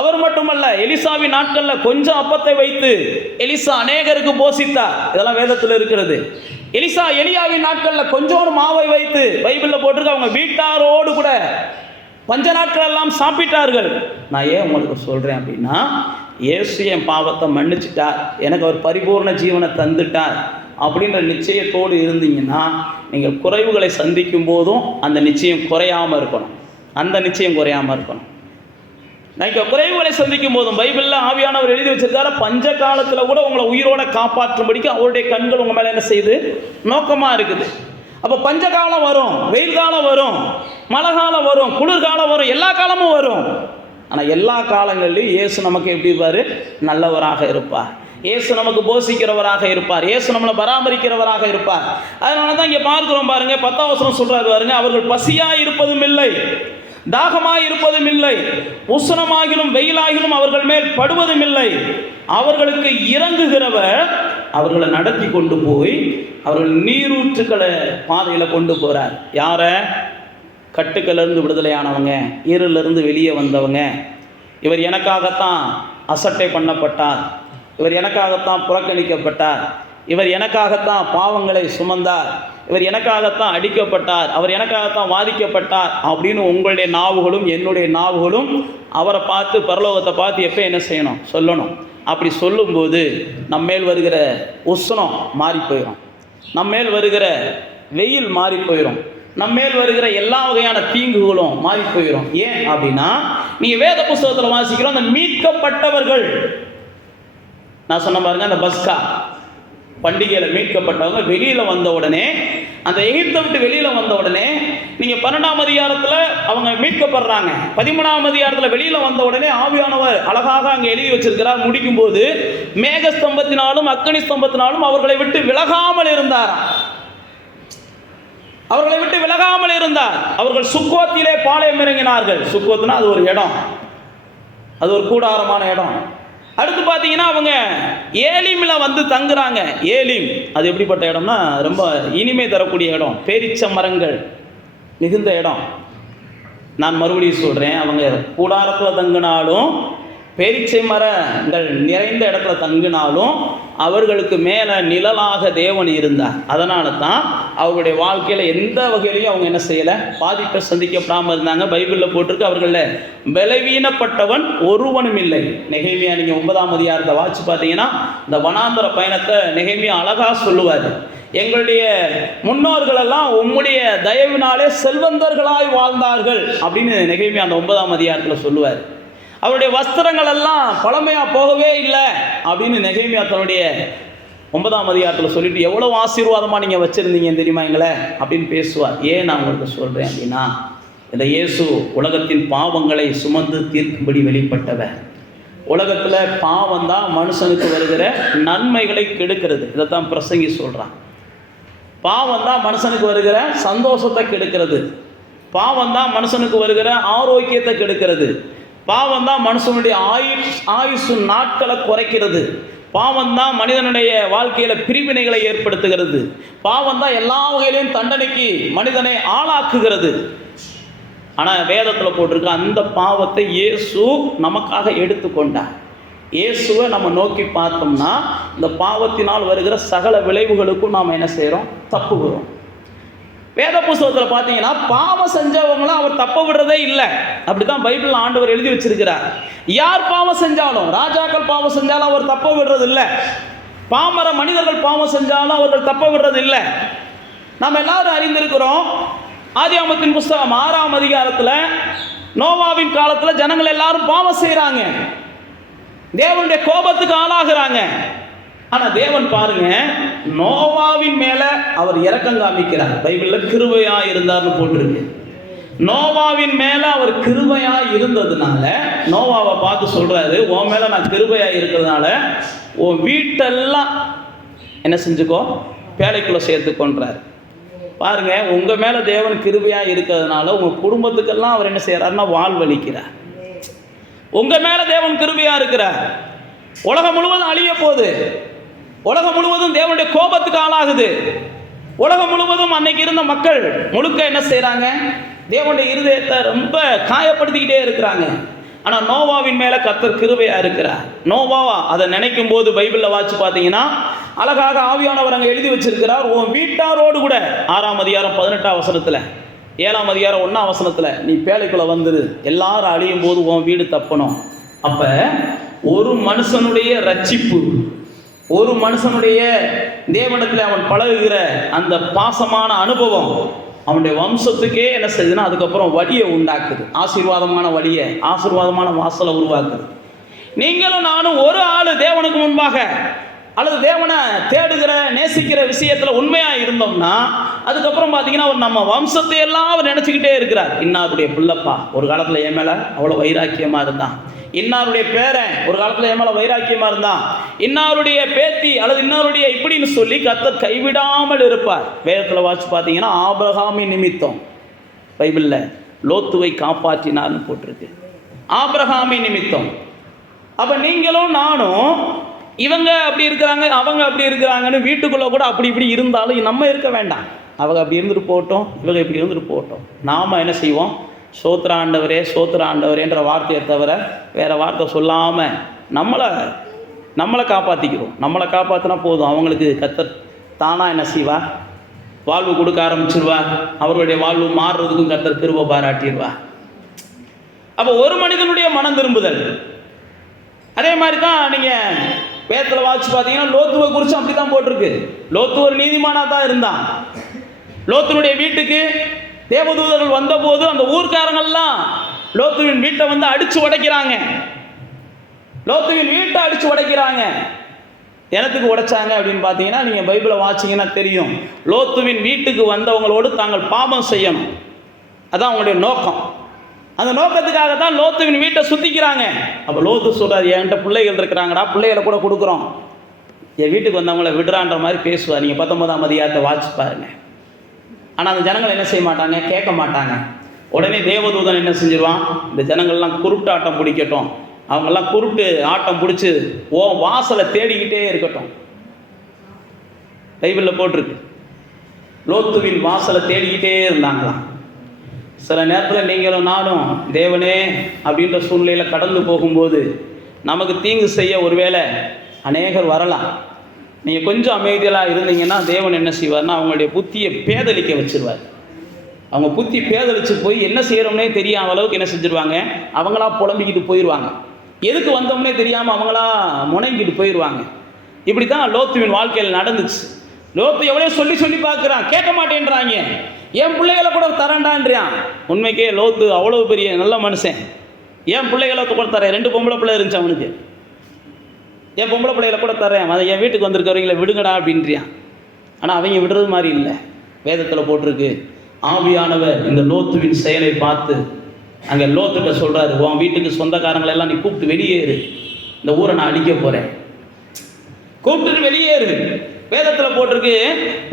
அவர் மட்டுமல்ல, எலிசாவின் நாட்கள்ல கொஞ்சம் அப்பத்தை வைத்து எலிசா அநேகருக்கு போஷித்தார். இதெல்லாம் வேதத்தில் இருக்கிறது. எலிசா எலியாவின் நாட்கள்ல கொஞ்சோடு மாவை வைத்து பைபிள்ல போட்டிருக்கு, அவங்க வீட்டாரோடு கூட பஞ்ச நாட்கள் எல்லாம் சாப்பிட்டார்கள். நான் ஏன் உங்களுக்கு சொல்றேன் அப்படின்னா, இயேசு என் பாவத்தை மன்னிச்சிட்டார், எனக்கு அவர் பரிபூர்ண ஜீவனை தந்துட்டார் அப்படின்ற நிச்சயத்தோடு இருந்தீங்கன்னா நீங்கள் குறைவுகளை சந்திக்கும் போதும் அந்த நிச்சயம் குறையாமல் இருக்கணும். அந்த நிச்சயம் குறையாமல் இருக்கணும். நீங்கள் குறைவுகளை சந்திக்கும் போதும் பைபிளில் ஆவியானவர் எழுதி வச்சிருக்காரு, பஞ்ச காலத்தில் கூட உங்களை உயிரோட காப்பாற்றும்படிக்கு அவருடைய கண்கள் உங்கள் மேலே என்ன செய்யுது, நோக்கமாக இருக்குது. அப்போ பஞ்ச காலம் வரும், வெயில் காலம் வரும், மழை காலம் வரும், குளிர்காலம் வரும், எல்லா காலமும் வரும். ஆனால் எல்லா காலங்களிலும் இயேசு நமக்கு எப்படி இருப்பார், நல்லவராக இருப்பார். இயேசு நமக்கு போஷிக்கிறவராக இருப்பார். இயேசு நம்மளை பராமரிக்கிறவராக இருப்பார். அதனால தான் இங்கே பார்க்கிறோம் பாருங்க, 10ஆம் வசனம் சொல்றாரு பாருங்க, அவர்கள் பசியாய் இருப்பதும் இல்லை, தாகமாய் இருப்பதும் இல்லை, உஷ்ணமாகிலும் வெயிலாகிலும் அவர்கள் மேல் படுவதும் இல்லை. அவர்களுக்கு இறங்குகிறவர் அவர்களை நடத்தி கொண்டு போய் அவர்கள் நீரூற்றுக்களை பாதையில் கொண்டு போறார். யார? கட்டுக்களிலிருந்து விடுதலையானவங்க, இருளிலிருந்து வெளியே வந்தவங்க. இவர் எனக்காகத்தான் அசட்டை பண்ணப்பட்டார், இவர் எனக்காகத்தான் புறக்கணிக்கப்பட்டார், இவர் எனக்காகத்தான் பாவங்களை சுமந்தார், இவர் எனக்காகத்தான் அடிக்கப்பட்டார், அவர் எனக்காகத்தான் வாதிக்கப்பட்டார் அப்படின்னு உங்களுடைய நாவுகளும் என்னுடைய நாவுகளும் அவரை பார்த்து, பரலோகத்தை பார்த்து எப்போ என்ன செய்யணும், சொல்லணும். அப்படி சொல்லும்போது நம்மேல் வருகிற உஷ்ணம் மாறி போயிடும், நம்மேல் வருகிற வெயில் மாறி போயிடும், நம்மேல் வருகிற எல்லா வகையான தீங்குகளும் மாறி போயிடும். ஏன் அப்படின்னா, நீங்கள் வேத புஸ்தகத்தில் வாசிக்கிறோம், அந்த மீட்கப்பட்டவர்கள், நான் சொன்ன பாருங்க, அந்த பஸ்கா பண்டிகையில் மீட்கப்பட்டவங்க வெளியில் வந்த உடனே, அந்த எகிப்தை விட்டு வெளியில் வந்த உடனே, நீங்கள் 12ஆம் அதிகாரத்தில் அவங்க மீட்கப்படுறாங்க, 13ஆம் அதிகாரத்தில் வெளியில் வந்த உடனே ஆவியானவர் அழகாக அங்கே எழுதி வச்சிருக்கிறார். முடிக்கும்போது மேகஸ்தம்பத்தினாலும் அக்கினி ஸ்தம்பத்தினாலும் அவர்களை விட்டு விலகாமல் இருந்தார். அவர்களை விட்டு விலகாமல் இருந்தார். அவர்கள் சுக்கோத்திலே பாளையம் இறங்கினார்கள். சுக்கோத்துனா அது ஒரு இடம், அது ஒரு கூடாரமான இடம். அடுத்து பார்த்தீங்கன்னா அவங்க ஏலிமில் வந்து தங்குறாங்க. ஏலிம் அது எப்படிப்பட்ட இடம்னா, ரொம்ப இனிமை தரக்கூடிய இடம், பேரிச்ச மரங்கள் மிகுந்த இடம். நான் மறுபடியும் சொல்கிறேன், அவங்க கூடாரத்தில் தங்கினாலும், பேரிச்சை மரங்கள் நிறைந்த இடத்துல தங்கினாலும் அவர்களுக்கு மேலே நிழலாக தேவன் இருந்தார். அதனால தான் அவர்களுடைய வாழ்க்கையில் எந்த வகையிலையும் அவங்க என்ன செய்யலை, பாதிப்பை சந்திக்கப்படாமல் இருந்தாங்க. பைபிளில் போட்டிருக்கு, அவர்களில் பலவீனப்பட்டவன் ஒருவனும் இல்லை. நெகேமியா நீங்கள் 9ஆம் அதிகாரத்தை வாசித்து பார்த்தீங்கன்னா, இந்த வனாந்தர பயணத்தை நெகேமியா அழகாக சொல்லுவார். எங்களுடைய முன்னோர்களெல்லாம் உம்முடைய தயவினாலே செல்வந்தர்களாய் வாழ்ந்தார்கள் அப்படின்னு நெகேமியா அந்த 9ஆம் அதிகாரத்தில் சொல்லுவார். அவருடைய வஸ்திரங்கள் எல்லாம் பழமையாக போகவே இல்லை அப்படின்னு நெகேமியா தன்னுடைய 9ஆம் அதிகாரத்தில் சொல்லிட்டு, எவ்வளோ ஆசீர்வாதமாக நீங்கள் வச்சுருந்தீங்கன்னு தெரியுமா எங்களை அப்படின்னு பேசுவார். ஏன் நான் உங்களுக்கு சொல்கிறேன் அப்படின்னா, இந்த இயேசு உலகத்தின் பாவங்களை சுமந்து தீர்க்கும்படி வெளிப்பட்டவர். உலகத்தில் பாவம் தான் மனுஷனுக்கு வருகிற நன்மைகளை கெடுக்கிறது. இதைத்தான் பிரசங்கி சொல்கிறான். பாவம் தான் மனுஷனுக்கு வருகிற சந்தோஷத்தை கெடுக்கிறது, பாவம் தான் மனுஷனுக்கு வருகிற ஆரோக்கியத்தை கெடுக்கிறது, பாவம் தான் மனுஷனுடைய ஆயுசு நாட்களை குறைக்கிறது, பாவம் தான் மனிதனுடைய வாழ்க்கையில் பிரிவினைகளை ஏற்படுத்துகிறது, பாவம் தான் எல்லா வகையிலையும் தண்டனைக்கு மனிதனை ஆளாக்குகிறது. ஆனால் வேதத்தில் போட்டிருக்க அந்த பாவத்தை இயேசு நமக்காக எடுத்துக்கொண்டார். இயேசுவை நம்ம நோக்கி பார்த்தோம்னா இந்த பாவத்தினால் வருகிற சகல விளைவுகளுக்கும் நாம் என்ன செய்கிறோம், தப்புகிறோம். வேத புஸ்தகத்தில் பார்த்தீங்கன்னா பாவம் செஞ்சவங்களும் அவர் தப்ப விடுறதே இல்லை. அப்படி தான் பைபிளில் ஆண்டவர் எழுதி வச்சிருக்கிறார். யார் பாவம் செஞ்சாலும், ராஜாக்கள் பாவம் செஞ்சாலும் அவர் தப்ப விடுறது இல்லை, பாமர மனிதர்கள் பாவம் செஞ்சாலும் அவர்கள் தப்ப விடுறது இல்லை. நாம் எல்லாரும் அறிந்திருக்கிறோம், ஆதியாகமத்தின் புஸ்தகம் 6ஆம் அதிகாரத்தில் நோவாவின் காலத்தில் ஜனங்கள் எல்லாரும் பாவம் செய்கிறாங்க, தேவனுடைய கோபத்துக்கு ஆளாகிறாங்க. ஆனால் தேவன் பாருங்க, நோவாவின் மேலே அவர் இரக்கம் காமிக்கிறார். பைபிளில் கிருபையா இருந்தார்னு போட்டிருக்கு. நோவாவின் மேலே அவர் கிருபையா இருந்ததுனால நோவாவை பார்த்து சொல்றாரு, உன் மேலே நான் கிருபையா இருக்கிறதுனால உன் வீட்டெல்லாம் என்ன செஞ்சுக்கோ, பேழைக்குள்ள சேர்த்துக்கொன்றார். பாருங்க, உங்க மேலே தேவன் கிருபையா இருக்கிறதுனால உங்க குடும்பத்துக்கெல்லாம் அவர் என்ன செய்யறாருன்னா வாழ்வளிக்கிறார். உங்க மேலே தேவன் கிருபையா இருக்கிறார். உலகம் முழுவதும் அழிய போகுது, உலகம் முழுவதும் தேவனுடைய கோபத்துக்கு ஆளாகுது. உலகம் முழுவதும் அன்னைக்கு இருந்த மக்கள் முழுக்க என்ன செய்கிறாங்க, தேவனுடைய இருதயத்தை ரொம்ப காயப்படுத்திக்கிட்டே இருக்கிறாங்க. ஆனால் நோவாவின் மேலே கர்த்தர் கிருபையாக இருக்கிறார். நோவாவா அதை நினைக்கும் போது பைபிளில் வாட்சி பார்த்தீங்கன்னா அழகாக ஆவியானவர் அங்கே எழுதி வச்சிருக்கிறார். உன் வீட்டாரோடு கூட 6ஆம் அதிகாரம் 18ஆம் வசனத்தில், 7ஆம் அதிகாரம் 1ஆம் வசனத்தில், நீ பேழைக்குள்ளே வந்துரு, எல்லாரும் அழியும் போது உன் வீடு தப்பணும். அப்போ ஒரு மனுஷனுடைய ரட்சிப்பு, ஒரு மனுஷனுடைய தேவனிடத்தில் அவன் பழகுகிற அந்த பாசமான அனுபவம் அவனுடைய வம்சத்துக்கே என்ன செய்யுதுன்னா அதுக்கப்புறம் வழியை உண்டாக்குது, ஆசீர்வாதமான வழியை, ஆசீர்வாதமான வாசலை உருவாக்குது. நீங்களும் நானும் ஒரு ஆள் தேவனுக்கு முன்பாக அல்லது தேவனை தேடுகிற நேசிக்கிற விஷயத்தில் உண்மையாக இருந்தோம்னா அதுக்கப்புறம் பார்த்தீங்கன்னா அவர் நம்ம வம்சத்தை எல்லாம் அவர் நினச்சிக்கிட்டே இருக்கிறார். இன்னாருடைய பிள்ளைப்பா ஒரு காலத்தில் என் மேலே அவ்வளோ வைராக்கியமாக இருந்தான், இன்னாருடைய பேரன் ஒரு காலத்தில் என் மேலே வைராக்கியமாக இருந்தான், இன்னாருடைய பேத்தி அல்லது இன்னாருடைய இப்படின்னு சொல்லி கர்த்தர் கைவிடாமல் இருப்பார். வேதத்தில் வாட்சி பார்த்தீங்கன்னா ஆபிரகாமின் நிமித்தம் பைபிளில் லோத்துவை காப்பாற்றினார்னு போட்டிருக்கு. ஆபிரகாமின் நிமித்தம். அப்போ நீங்களும் நானும் இவங்க அப்படி இருக்கிறாங்க அவங்க அப்படி இருக்கிறாங்கன்னு வீட்டுக்குள்ளே கூட அப்படி இப்படி இருந்தாலும் நம்ம இருக்க வேண்டாம். அவங்க அப்படி இருந்துட்டு போகட்டும், இவங்க இப்படி இருந்துட்டு போகட்டும். நாம் என்ன செய்வோம்? சோத்திர ஆண்டவரே சோத்திர ஆண்டவரேன்ற வார்த்தையை தவிர வேறு வார்த்தை சொல்லாமல் நம்மளை காப்பாற்றிக்கிறோம். நம்மளை காப்பாற்றினா போதும், அவங்களுக்கு கர்த்தர் தானாக என்ன செய்வா? வாழ்வு கொடுக்க ஆரம்பிச்சிருவா. அவர்களுடைய வாழ்வு மாறுறதுக்கும் கர்த்தர் கிருபை பாராட்டிடுவா. அப்போ ஒரு மனிதனுடைய மனம் திரும்புதல். அதே மாதிரி தான் நீங்கள் வேதத்தில் வாட்சி பார்த்தீங்கன்னா லோத்துவை குறித்து அப்படி தான் போட்டிருக்கு. லோத்து ஒரு நீதிமானாக தான் இருந்தான். லோத்துனுடைய வீட்டுக்கு தேவதூதர்கள் வந்தபோது அந்த ஊர்க்காரங்கள்லாம் லோத்துவின் வீட்டை வந்து அடித்து உடைக்கிறாங்க. லோத்துவின் வீட்டை அடித்து உடைக்கிறாங்க. எனத்துக்கு உடைச்சாங்க அப்படின்னு பார்த்தீங்கன்னா நீங்கள் பைபிளை வாட்சிங்கன்னா தெரியும். லோத்துவின் வீட்டுக்கு வந்தவங்களோடு தாங்கள் பாவம் செய்யணும், அதான் அவங்களுடைய நோக்கம். அந்த நோக்கத்துக்காக தான் லோத்துவின் வீட்டை சுற்றிக்கிறாங்க. அப்போ லோத்து சொல்கிறார், என்கிட்ட பிள்ளைகள் இருக்கிறாங்கடா, பிள்ளைகளை கூட கொடுக்குறோம், என் வீட்டுக்கு வந்தவங்கள விடுறான்ற மாதிரி பேசுவார். நீங்கள் 19ஆம் அதிகாரத்தை வாட்சி பாருங்க. ஆனால் அந்த ஜனங்கள் என்ன செய்ய மாட்டாங்க? கேட்க மாட்டாங்க. உடனே தேவதூதன் என்ன செஞ்சிருவான்? இந்த ஜனங்கள்லாம் குருட்டு ஆட்டம் பிடிக்கட்டும், அவங்கெல்லாம் குருட்டு ஆட்டம் பிடிச்சி வாசலை தேடிக்கிட்டே இருக்கட்டும். பைபிளில் போட்டிருக்கு. லோத்துவின் வாசலை தேடிக்கிட்டே இருந்தாங்களாம். சில நேரத்தில் நீங்களும் நானும் தேவனே அப்படின்ற சூழ்நிலையில் கடந்து போகும்போது நமக்கு தீங்கு செய்ய ஒருவேளை அநேகர் வரலாம். நீங்கள் கொஞ்சம் அமைதியாக இருந்தீங்கன்னா தேவன் என்ன செய்வார்னா அவங்களுடைய புத்தியை பேதலிக்க வச்சுருவார். அவங்க புத்தி பேதலிச்சு போய் என்ன செய்கிறோம்னே தெரியாத அளவுக்கு என்ன செஞ்சுருவாங்க? அவங்களா புலம்பிக்கிட்டு போயிடுவாங்க. எதுக்கு வந்தோம்னே தெரியாமல் அவங்களா முனைங்கிட்டு போயிடுவாங்க. இப்படி தான் லோத்துவின் வாழ்க்கையில் நடந்துச்சு. லோத்து எவ்வளோ சொல்லி சொல்லி பார்க்குறான், கேட்க மாட்டேன்றாங்க. என் பிள்ளைகளை கூட தரேன்டான்றான். உண்மைக்கே லோத்து அவ்வளோ பெரிய நல்ல மனுஷன். என் பிள்ளைகளை கூட தரேன், 2 பொம்பளை பிள்ளை இருந்துச்சு அவனுக்கு. என் பொம்பளை பிள்ளைகளை கூட தரேன், அதை என் வீட்டுக்கு வந்திருக்கிறவங்களை விடுங்கடா அப்படின்றான். ஆனால் அவங்க விடுறது மாதிரி இல்லை. வேதத்தில் போட்டிருக்கு, ஆவியானவர் இந்த லோத்துவின் செயலை பார்த்து அங்கே லோத்துட்ட சொல்கிறாரு, உன் வீட்டுக்கு சொந்தக்காரங்களெல்லாம் நீ கூப்பிட்டு வெளியேறு, இந்த ஊரை நான் அழிக்க போகிறேன், கூப்பிட்டுட்டு வெளியேறு. வேதத்தில் போட்டிருக்கு,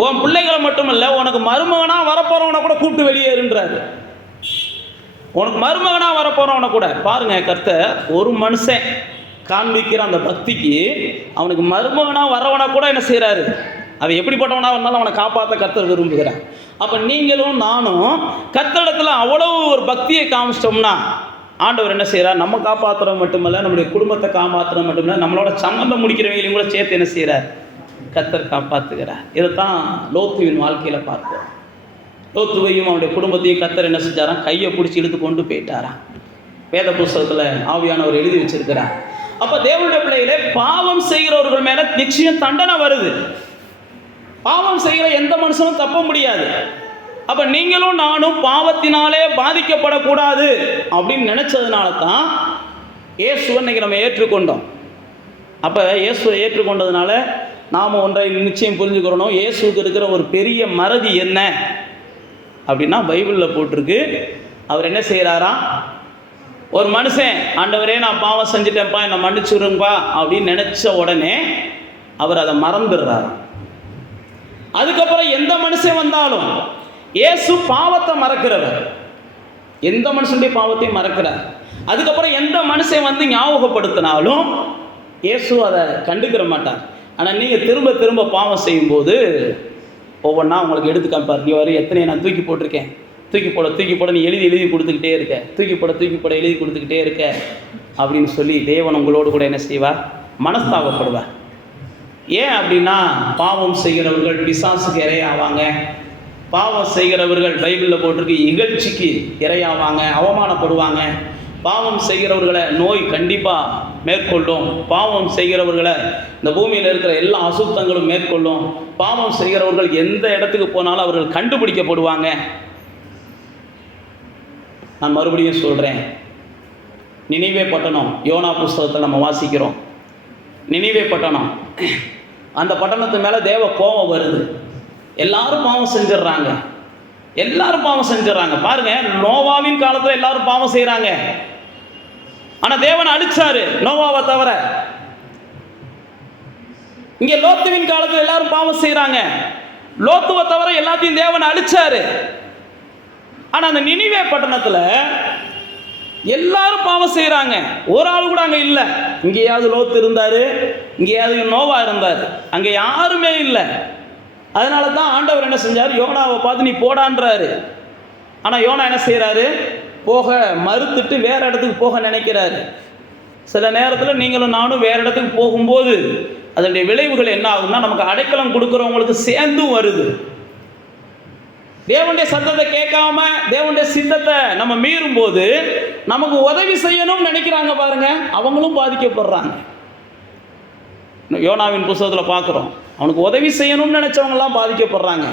உன் பிள்ளைகளை மட்டுமல்ல உனக்கு மருமகனாக வரப்போகிறவனை கூட கூப்பிட்டு வெளியேறுன்றாரு. உனக்கு மருமகனாக வரப்போகிறவனை கூட பாருங்க. கர்த்தர் ஒரு மனுஷன் காண்பிக்கிற அந்த பக்திக்கு அவனுக்கு மருமகனாக வரவனை கூட என்ன செய்கிறாரு? அவன் எப்படிப்பட்டவனாக இருந்தாலும் அவனை காப்பாற்ற கர்த்தர் விரும்புகிறான். அப்போ நீங்களும் நானும் கர்த்தரிடத்தில் அவ்வளோ ஒரு பக்தியை காமிச்சிட்டோம்னா ஆண்டவர் என்ன செய்கிறார்? நம்ம காப்பாற்றுறது மட்டுமல்ல, நம்முடைய குடும்பத்தை காப்பாற்றுறது மட்டுமல்ல, நம்மளோட சம்பந்தம் முடிக்கிறவங்களையும் கூட சேர்த்து என்ன செய்கிறார்? கர்த்தர் காப்பாற்றுகிறார். இதைத்தான் லோத்துவின் வாழ்க்கையில் பார்க்கிறோம். லோத்துவையும் அவனுடைய குடும்பத்தையும் கர்த்தர் என்ன செஞ்சாராம்? கையை பிடிச்சி இழுத்து கொண்டு போயிட்டாராம். வேத புஸ்தகத்தில் ஆவியானவர் எழுதி வச்சிருக்கிறார். அப்போ தேவனுடைய பிள்ளைகளே, பாவம் செய்கிறவர்கள் மேலே நிச்சயம் தண்டனை வருது. பாவம் செய்கிற எந்த மனுஷனும் தப்ப முடியாது. அப்போ நீங்களும் நானும் பாவத்தினாலே பாதிக்கப்படக்கூடாது அப்படின்னு நினச்சதுனால தான் இயேசுவை இன்னைக்கு நம்ம ஏற்றுக்கொண்டோம். அப்போ இயேசுவை ஏற்றுக்கொண்டதுனால நாம் ஒன்றை நிச்சயம் புரிஞ்சுக்கிறோம். இயேசுக்கு இருக்கிற ஒரு பெரிய மறதி என்ன அப்படின்னா பைபிளில் போட்டிருக்கு. அவர் என்ன செய்கிறாராம்? ஒரு மனுஷன், ஆண்டவரே நான் பாவம் செஞ்சுட்டேன்ப்பா, என்னை மன்னிச்சுருங்கப்பா அப்படின்னு நினச்ச உடனே அவர் அதை மறந்துடுறார். அதுக்கப்புறம் எந்த மனுஷன் வந்தாலும் இயேசு பாவத்தை மறக்கிறவர், எந்த மனுஷனுடைய பாவத்தையும் மறக்கிறார். அதுக்கப்புறம் எந்த மனுஷன் வந்து ஞாபகப்படுத்தினாலும் இயேசு அதை கண்டுக்கிற மாட்டார். ஆனால் நீங்கள் திரும்ப திரும்ப பாவம் செய்யும்போது ஒவ்வொன்றா உங்களுக்கு எடுத்து காமிப்பார். நீ வரை எத்தனை நான் தூக்கி போட்டிருக்கேன், தூக்கி போட நீ எழுதி கொடுத்துக்கிட்டே இருக்க, தூக்கி போட எழுதி கொடுத்துக்கிட்டே இருக்க அப்படின்னு சொல்லி தேவன் உங்களோடு கூட என்ன செய்வார்? மனஸ்தாபப்படுவார். ஏன் அப்படின்னா, பாவம் செய்கிறவர்கள் பிசாசுக்கு இரையாவாங்க, பாவம் செய்கிறவர்கள் பைபிளில் போட்டிருக்கு இகழ்ச்சிக்கு இரையாவாங்க, அவமானப்படுவாங்க. பாவம் செய்கிறவர்களை நோய் கண்டிப்பாக மேற்கொள்ளும். பாவம் செய்கிறவர்களை இந்த பூமியில் இருக்கிற எல்லா அசுத்தங்களும் மேற்கொள்ளும். பாவம் செய்கிறவர்கள் எந்த இடத்துக்கு போனாலும் அவர்கள் கண்டுபிடிக்கப்படுவாங்க. நான் மறுபடியும் சொல்கிறேன், நினிவே பட்டணம் யோனா புஸ்தகத்தில் நம்ம வாசிக்கிறோம். நினிவே பட்டணம், அந்த பட்டணத்து மேலே தேவ கோபம் வருது. எல்லாரும் பாவம் செஞ்சிடறாங்க, பாருங்க. நோவாவின் காலத்தில் எல்லாரும் பாவம் செய்கிறாங்க, ஆனால் தேவன் அழிச்சாரு நோவாவை தவிர. இங்கே லோத்துவின் காலத்தில் எல்லாரும் பாவம் செய்கிறாங்க, லோத்துவை தவிர எல்லாத்தையும் தேவன் அழிச்சாரு. ஆனால் அந்த நினிவே பட்டணத்தில் எல்லாரும் பாவம் செய்கிறாங்க, ஒரு ஆள் கூட அங்கே இல்லை. இங்கேயாவது லோத்து இருந்தார், இங்கேயாவது நோவா இருந்தார், அங்கே யாருமே இல்லை. அதனால தான் ஆண்டவர் என்ன செஞ்சார்? யோனாவை பார்த்து நீ போடான்றாரு. ஆனால் யோனா என்ன செய்கிறாரு? போக மறுத்துட்டு வேறு இடத்துக்கு போக நினைக்கிறாரு. சில நேரத்தில் நீங்களும் நானும் வேறு இடத்துக்கு போகும்போது அதனுடைய விளைவுகள் என்ன ஆகும்னா, நமக்கு அடைக்கலம் கொடுக்குறவங்களுக்கு சேர்ந்தும் வருது. தேவனுடைய சத்தத்தை கேட்காம தேவனுடைய சித்தத்தை நம்ம மீறும் போது நமக்கு உதவி செய்யணும்னு நினைக்கிறாங்க பாருங்க, அவங்களும் பாதிக்கப்படுறாங்க. யோனாவின் புத்தகத்தில் பார்க்குறோம், அவனுக்கு உதவி செய்யணும்னு நினச்சவங்களாம் பாதிக்கப்படுறாங்க.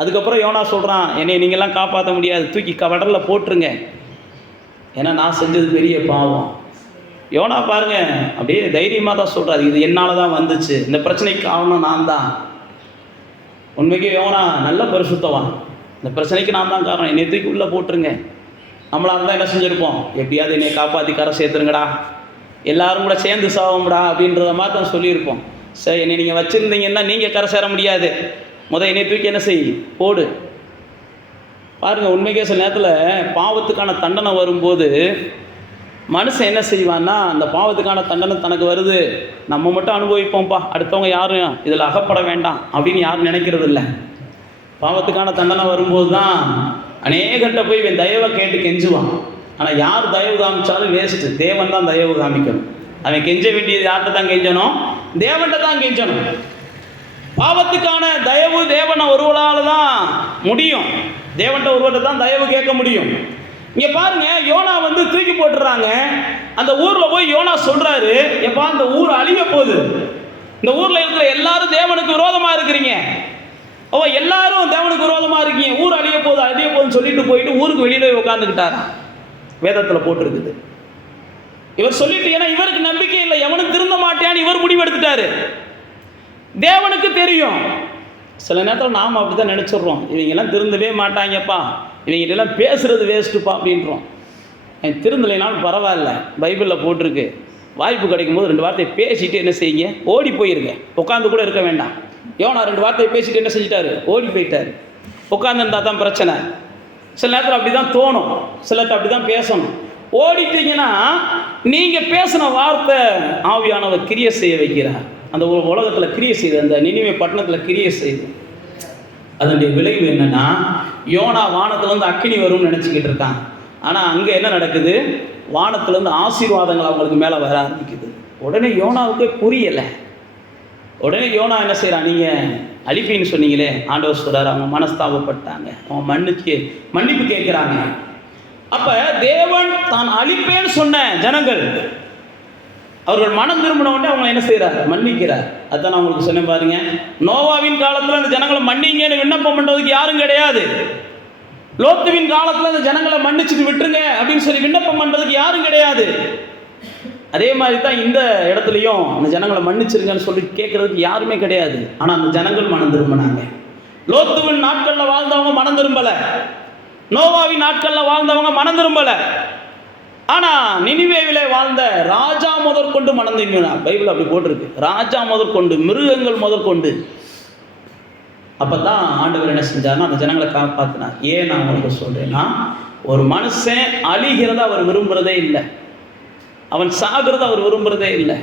அதுக்கப்புறம் யோனா சொல்கிறான், என்னை நீங்கள்லாம் காப்பாற்ற முடியாது, தூக்கி கடலில் போட்டுருங்க, ஏன்னா நான் செஞ்சது பெரிய பாவம். யோனா பாருங்க அப்படியே தைரியமாக தான் சொல்கிறாரு, இது என்னால் தான் வந்துச்சு, இந்த பிரச்சனைக்கு காரணம் நான் தான். உண்மைக்கு யோனா நல்ல பரிசுத்தவான், இந்த பிரச்சனைக்கு நான் தான் காரணம், என்னை தூக்கி உள்ளே போட்டுருங்க. நம்மளாக தான் என்ன செஞ்சுருப்போம்? எப்படியாவது என்னை காப்பாற்றி கரை சேர்த்துருங்கடா, எல்லாரும் கூட சேர்ந்து சாவோம்டா அப்படின்றத மாதிரி தான் சொல்லியிருப்போம். சரி, என்னை நீங்கள் வச்சுருந்தீங்கன்னா நீங்கள் கரை சேர முடியாது, என்னை தூக்கி என்ன செய் போடு. பாருங்கள், உண்மைக்கே சில நேரத்தில் பாவத்துக்கான தண்டனை வரும்போது மனுஷன் என்ன செய்வான்னா, அந்த பாவத்துக்கான தண்டனை தனக்கு வருது, நம்ம மட்டும் அனுபவிப்போம்ப்பா, அடுத்தவங்க யாரும் இதில் அகப்பட வேண்டாம் அப்படின்னு யாரும் நினைக்கிறது இல்லை. பாவத்துக்கான தண்டனை வரும்போது தான் அநேகட்ட போய் இவன் தயவை கேட்டு கெஞ்சுவான். ஆனால் யார் தயவு காமிச்சாலும் வேஸ்ட்டு, தேவன் தான் தயவு காமிக்கணும். அவன் கெஞ்ச வேண்டியது யார்கிட்ட தான் கெஞ்சணும்? தேவன்கிட்ட தான் கெஞ்சணும். பாவத்துக்கான தயவு தேவனை ஒருவரால் தான் முடியும், தேவன்கிட்ட ஒருவர்கிட்ட தான் தயவு கேட்க முடியும். இங்கே பாருங்க, யோனா தூக்கி போட்டுறாங்க. அந்த ஊரில் போய் யோனா சொல்கிறாரு, எப்பா இந்த ஊர் அழிய போகுது, இந்த ஊரில் இருக்கிற எல்லாரும் தேவனுக்கு விரோதமாக இருக்கிறீங்க, எல்லாரும் தேவனுக்கு விரோதமாக இருக்கீங்க, ஊர் அழிய போகுதுன்னு சொல்லிட்டு போயிட்டு ஊருக்கு வெளியில உட்காந்துக்கிட்டாரா, வேதத்தில் போட்டிருக்குது. இவர் சொல்லிட்டு, ஏன்னா இவருக்கு நம்பிக்கை இல்லை, எவனுக்கு திருந்த மாட்டேன்னு இவர் முடிவெடுத்துட்டாரு. தேவனுக்கு தெரியும். சில நேரத்தில் நாம் அப்படி தான் நினச்சிட்றோம், இவங்கெல்லாம் திருந்தவே மாட்டாங்கப்பா, இவங்ககிட்டலாம் பேசுகிறது வேஸ்ட்டுப்பா அப்படின்றோம். திருந்தலைனாலும் பரவாயில்ல, பைபிளில் போட்டிருக்கு, வாய்ப்பு கிடைக்கும் போது 2 வார்த்தையை பேசிட்டு என்ன செய்யுங்க, ஓடி போயிருங்க, உட்காந்து கூட இருக்க வேண்டாம். யோனா 2 வார்த்தையை பேசிட்டு என்ன செஞ்சிட்டாரு? ஓடி போயிட்டார். உட்காந்துருந்தா தான் பிரச்சனை. சில நேரத்தில் அப்படி தான் தோணும், சிலர்கிட்ட அப்படி தான் பேசணும். ஓடிட்டீங்கன்னா நீங்கள் பேசின வார்த்தை ஆவியானவர் கிரியை செய்ய வைக்கிறார். அந்த உலகத்தில் கிரியை செய்யுது, அந்த நினிவே பட்டணத்தில் கிரியை செய்யுது. அதனுடைய விளைவு என்னென்னா, யோனா வானத்துலேருந்து அக்கினி வரும்னு நினச்சிக்கிட்டு இருக்கான். ஆனால் அங்கே என்ன நடக்குது? வானத்துலேருந்து ஆசீர்வாதங்கள் அவங்களுக்கு மேலே வர ஆரம்பிக்குது. உடனே யோனாவுக்கு புரியலை. உடனே யோனா என்ன செய்கிறான்? நீங்கள் அழிப்பின்னு சொன்னீங்களே, ஆண்டவர் சொல்கிறார், அவங்க மனஸ்தாபப்பட்டாங்க, அவங்க மன்னிப்பு கேட்குறாங்க. அப்போ தேவன் தான் அழிப்பேன்னு சொன்ன ஜனங்கள் அவர்கள் மனம் திரும்பின உடனே அவங்க என்ன செய்கிறார்? மன்னிக்கிறார். அதான் நான் உங்களுக்கு சொன்னேன் பாருங்க, நோவாவின் காலத்தில் அந்த ஜனங்களை மன்னிங்கன்னு விண்ணப்பம் பண்ணுறதுக்கு யாரும் கிடையாது. லோத்துவின் காலத்தில் அந்த ஜனங்களை மன்னிச்சுட்டு விட்டுருங்க அப்படின்னு சொல்லி விண்ணப்பம் பண்ணுறதுக்கு யாரும் கிடையாது. அதே மாதிரி தான் இந்த இடத்துலையும் அந்த ஜனங்களை மன்னிச்சிருங்கன்னு சொல்லி கேட்குறதுக்கு யாருமே கிடையாது. ஆனால் அந்த ஜனங்கள் மனம் திரும்பினாங்க. லோத்துவின் நாட்களில் வாழ்ந்தவங்க மனம் திரும்பலை, நோவாவின் நாட்களில் வாழ்ந்தவங்க மனம் திரும்பலை. ஆனால் நினிவேவிலே வாழ்ந்த ராஜா முதற்கொண்டு மனம் திரும்பினார். பைபிள் அப்படி போட்டிருக்கு, ராஜா முதற்கொண்டு, மிருகங்கள் முதற்கொண்டு. அப்போ தான் ஆண்டவர் என்ன செஞ்சார்னா அந்த ஜனங்களை காப்பாற்றினார். ஏன் நான் உங்களுக்கு சொல்கிறேன்னா, ஒரு மனுஷன் அழிகிறத அவர் விரும்புகிறதே இல்லை, அவன் சாகிறத அவர் விரும்புகிறதே இல்லை,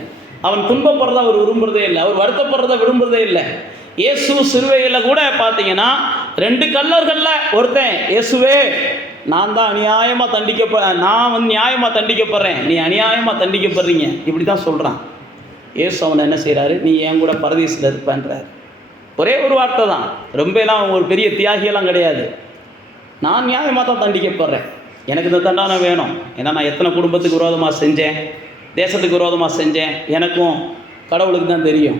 அவன் துன்பப்படுறத அவர் விரும்புகிறதே இல்லை, அவர் வருத்தப்படுறத விரும்புகிறதே இல்லை. இயேசு சிலுவையில் கூட பார்த்தீங்கன்னா 2 கள்ளர்கள்ல ஒருத்தன், இயேசுவே நான் தான் அநியாயமாக நான் வந்து நியாயமாக தண்டிக்கப்படுறேன், நீ அநியாயமாக தண்டிக்கப்படுறீங்க, இப்படி தான் சொல்கிறான். இயேசு அவனை என்ன செய்கிறாரு, நீ என் கூட பரதீசில் இருப்பேன்றார். ஒரே ஒரு வார்த்தை தான், ரொம்ப எல்லாம் ஒரு பெரிய தியாகியெல்லாம் கிடையாது. நான் நியாயமாக தான் தண்டிக்கப்படுறேன், எனக்கு இந்த தண்டனை வேணும். ஏன்னா நான் எத்தனை குடும்பத்துக்கு விரோதமாக செஞ்சேன், தேசத்துக்கு விரோதமாக செஞ்சேன், எனக்கும் கடவுளுக்கு தான் தெரியும்.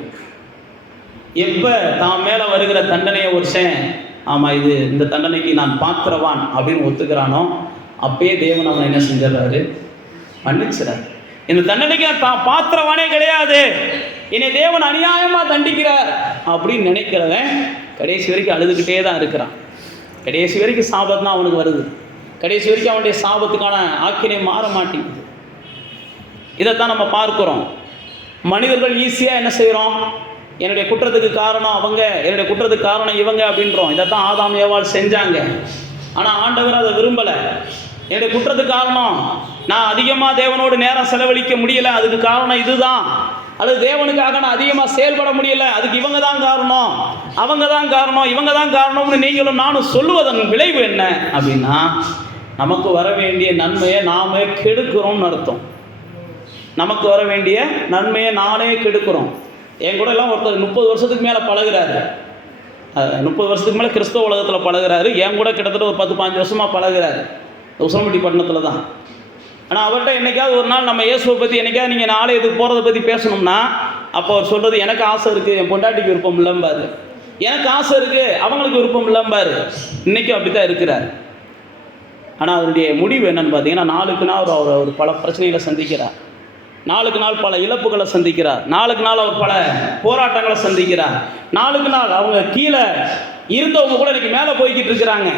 எப்போ தான் மேலே வருகிற தண்டனையை ஒருத்தன் ஆமாம் இந்த தண்டனைக்கு நான் பாத்திரவான் அப்படின்னு ஒத்துக்கிறானோ அப்பயே தேவன் அவனை என்ன செஞ்சிடறாரு, மன்னிச்சுறாரு. இந்த தண்டனைக்கு தான் பாத்திரவானே கிடையாது, என்னை தேவன் அநியாயமாக தண்டிக்கிறார் அப்படின்னு நினைக்கிறவன் கடைசி வரைக்கும் அழுதுகிட்டே தான் இருக்கிறான். கடைசி வரைக்கும் சாபத்து தான் அவனுக்கு வருது, கடைசி வரைக்கும் அவனுடைய சாபத்துக்கான ஆக்கினை மாற மாட்டேங்குது. இதைத்தான் நம்ம பார்க்குறோம். மனிதர்கள் ஈஸியாக என்ன செய்கிறோம், என்னுடைய குற்றத்துக்கு காரணம் அவங்க, என்னுடைய குற்றத்துக்கு காரணம் இவங்க அப்படின்றோம். இதைத்தான் ஆதாம் ஏவாள் செஞ்சாங்க. ஆனால் ஆண்டவர் அதை விரும்பலை. என்னுடைய குற்றத்துக்கு காரணம் நான் அதிகமாக தேவனோடு நேரம் செலவழிக்க முடியலை, அதுக்கு காரணம் இதுதான். அல்லது தேவனுக்காக நான் அதிகமாக செயல்பட முடியலை, அதுக்கு இவங்க தான் காரணம், அவங்க தான் காரணம், இவங்க தான் காரணம்னு நீங்களும் நானும் சொல்லுவதன் விளைவு என்ன அப்படின்னா, நமக்கு வர வேண்டிய நன்மையை நாமே கெடுக்கிறோம்னு அர்த்தம். நமக்கு வர வேண்டிய நன்மையை நானே கெடுக்கிறோம். என் கூட எல்லாம் ஒருத்தர் 30 வருஷத்துக்கு மேலே பழகுறாரு, 30 வருஷத்துக்கு மேலே கிறிஸ்தவ உலகத்தில் பழகுறாரு. என் கூட கிட்டத்தட்ட ஒரு 10-15 வருஷமாக பழகுறாரு, உசிலம்பட்டி பட்டணத்தில் தான். ஆனால் அவர்கிட்ட என்றைக்காவது ஒரு நாள் நம்ம இயேசுவை பற்றி என்றைக்காவது நீங்கள் ஆலயத்துக்கு போகிறத பற்றி பேசணும்னா அப்போ அவர் சொல்கிறது, எனக்கு ஆசை இருக்குது, என் பொண்டாட்டிக்கு விருப்பம் இல்லைம்பாரு, எனக்கு ஆசை இருக்குது, அவங்களுக்கு விருப்பம் இல்லைம்பாரு. இன்றைக்கும் அப்படி தான் இருக்கிறார். ஆனால் அதனுடைய முடிவு என்னென்னு பார்த்தீங்கன்னா, நாளுக்கு நாள் அவர் பல பிரச்சனைகளை சந்திக்கிறார், நாளுக்கு நாள் பல இழப்புகளை சந்திக்கிறார், நாளுக்கு நாள் அவர் பல போராட்டங்களை சந்திக்கிறார், நாளுக்கு நாள் அவங்க கீழே இருந்தவங்க கூட இன்றைக்கி மேலே போய்கிட்டு இருக்கிறாங்க.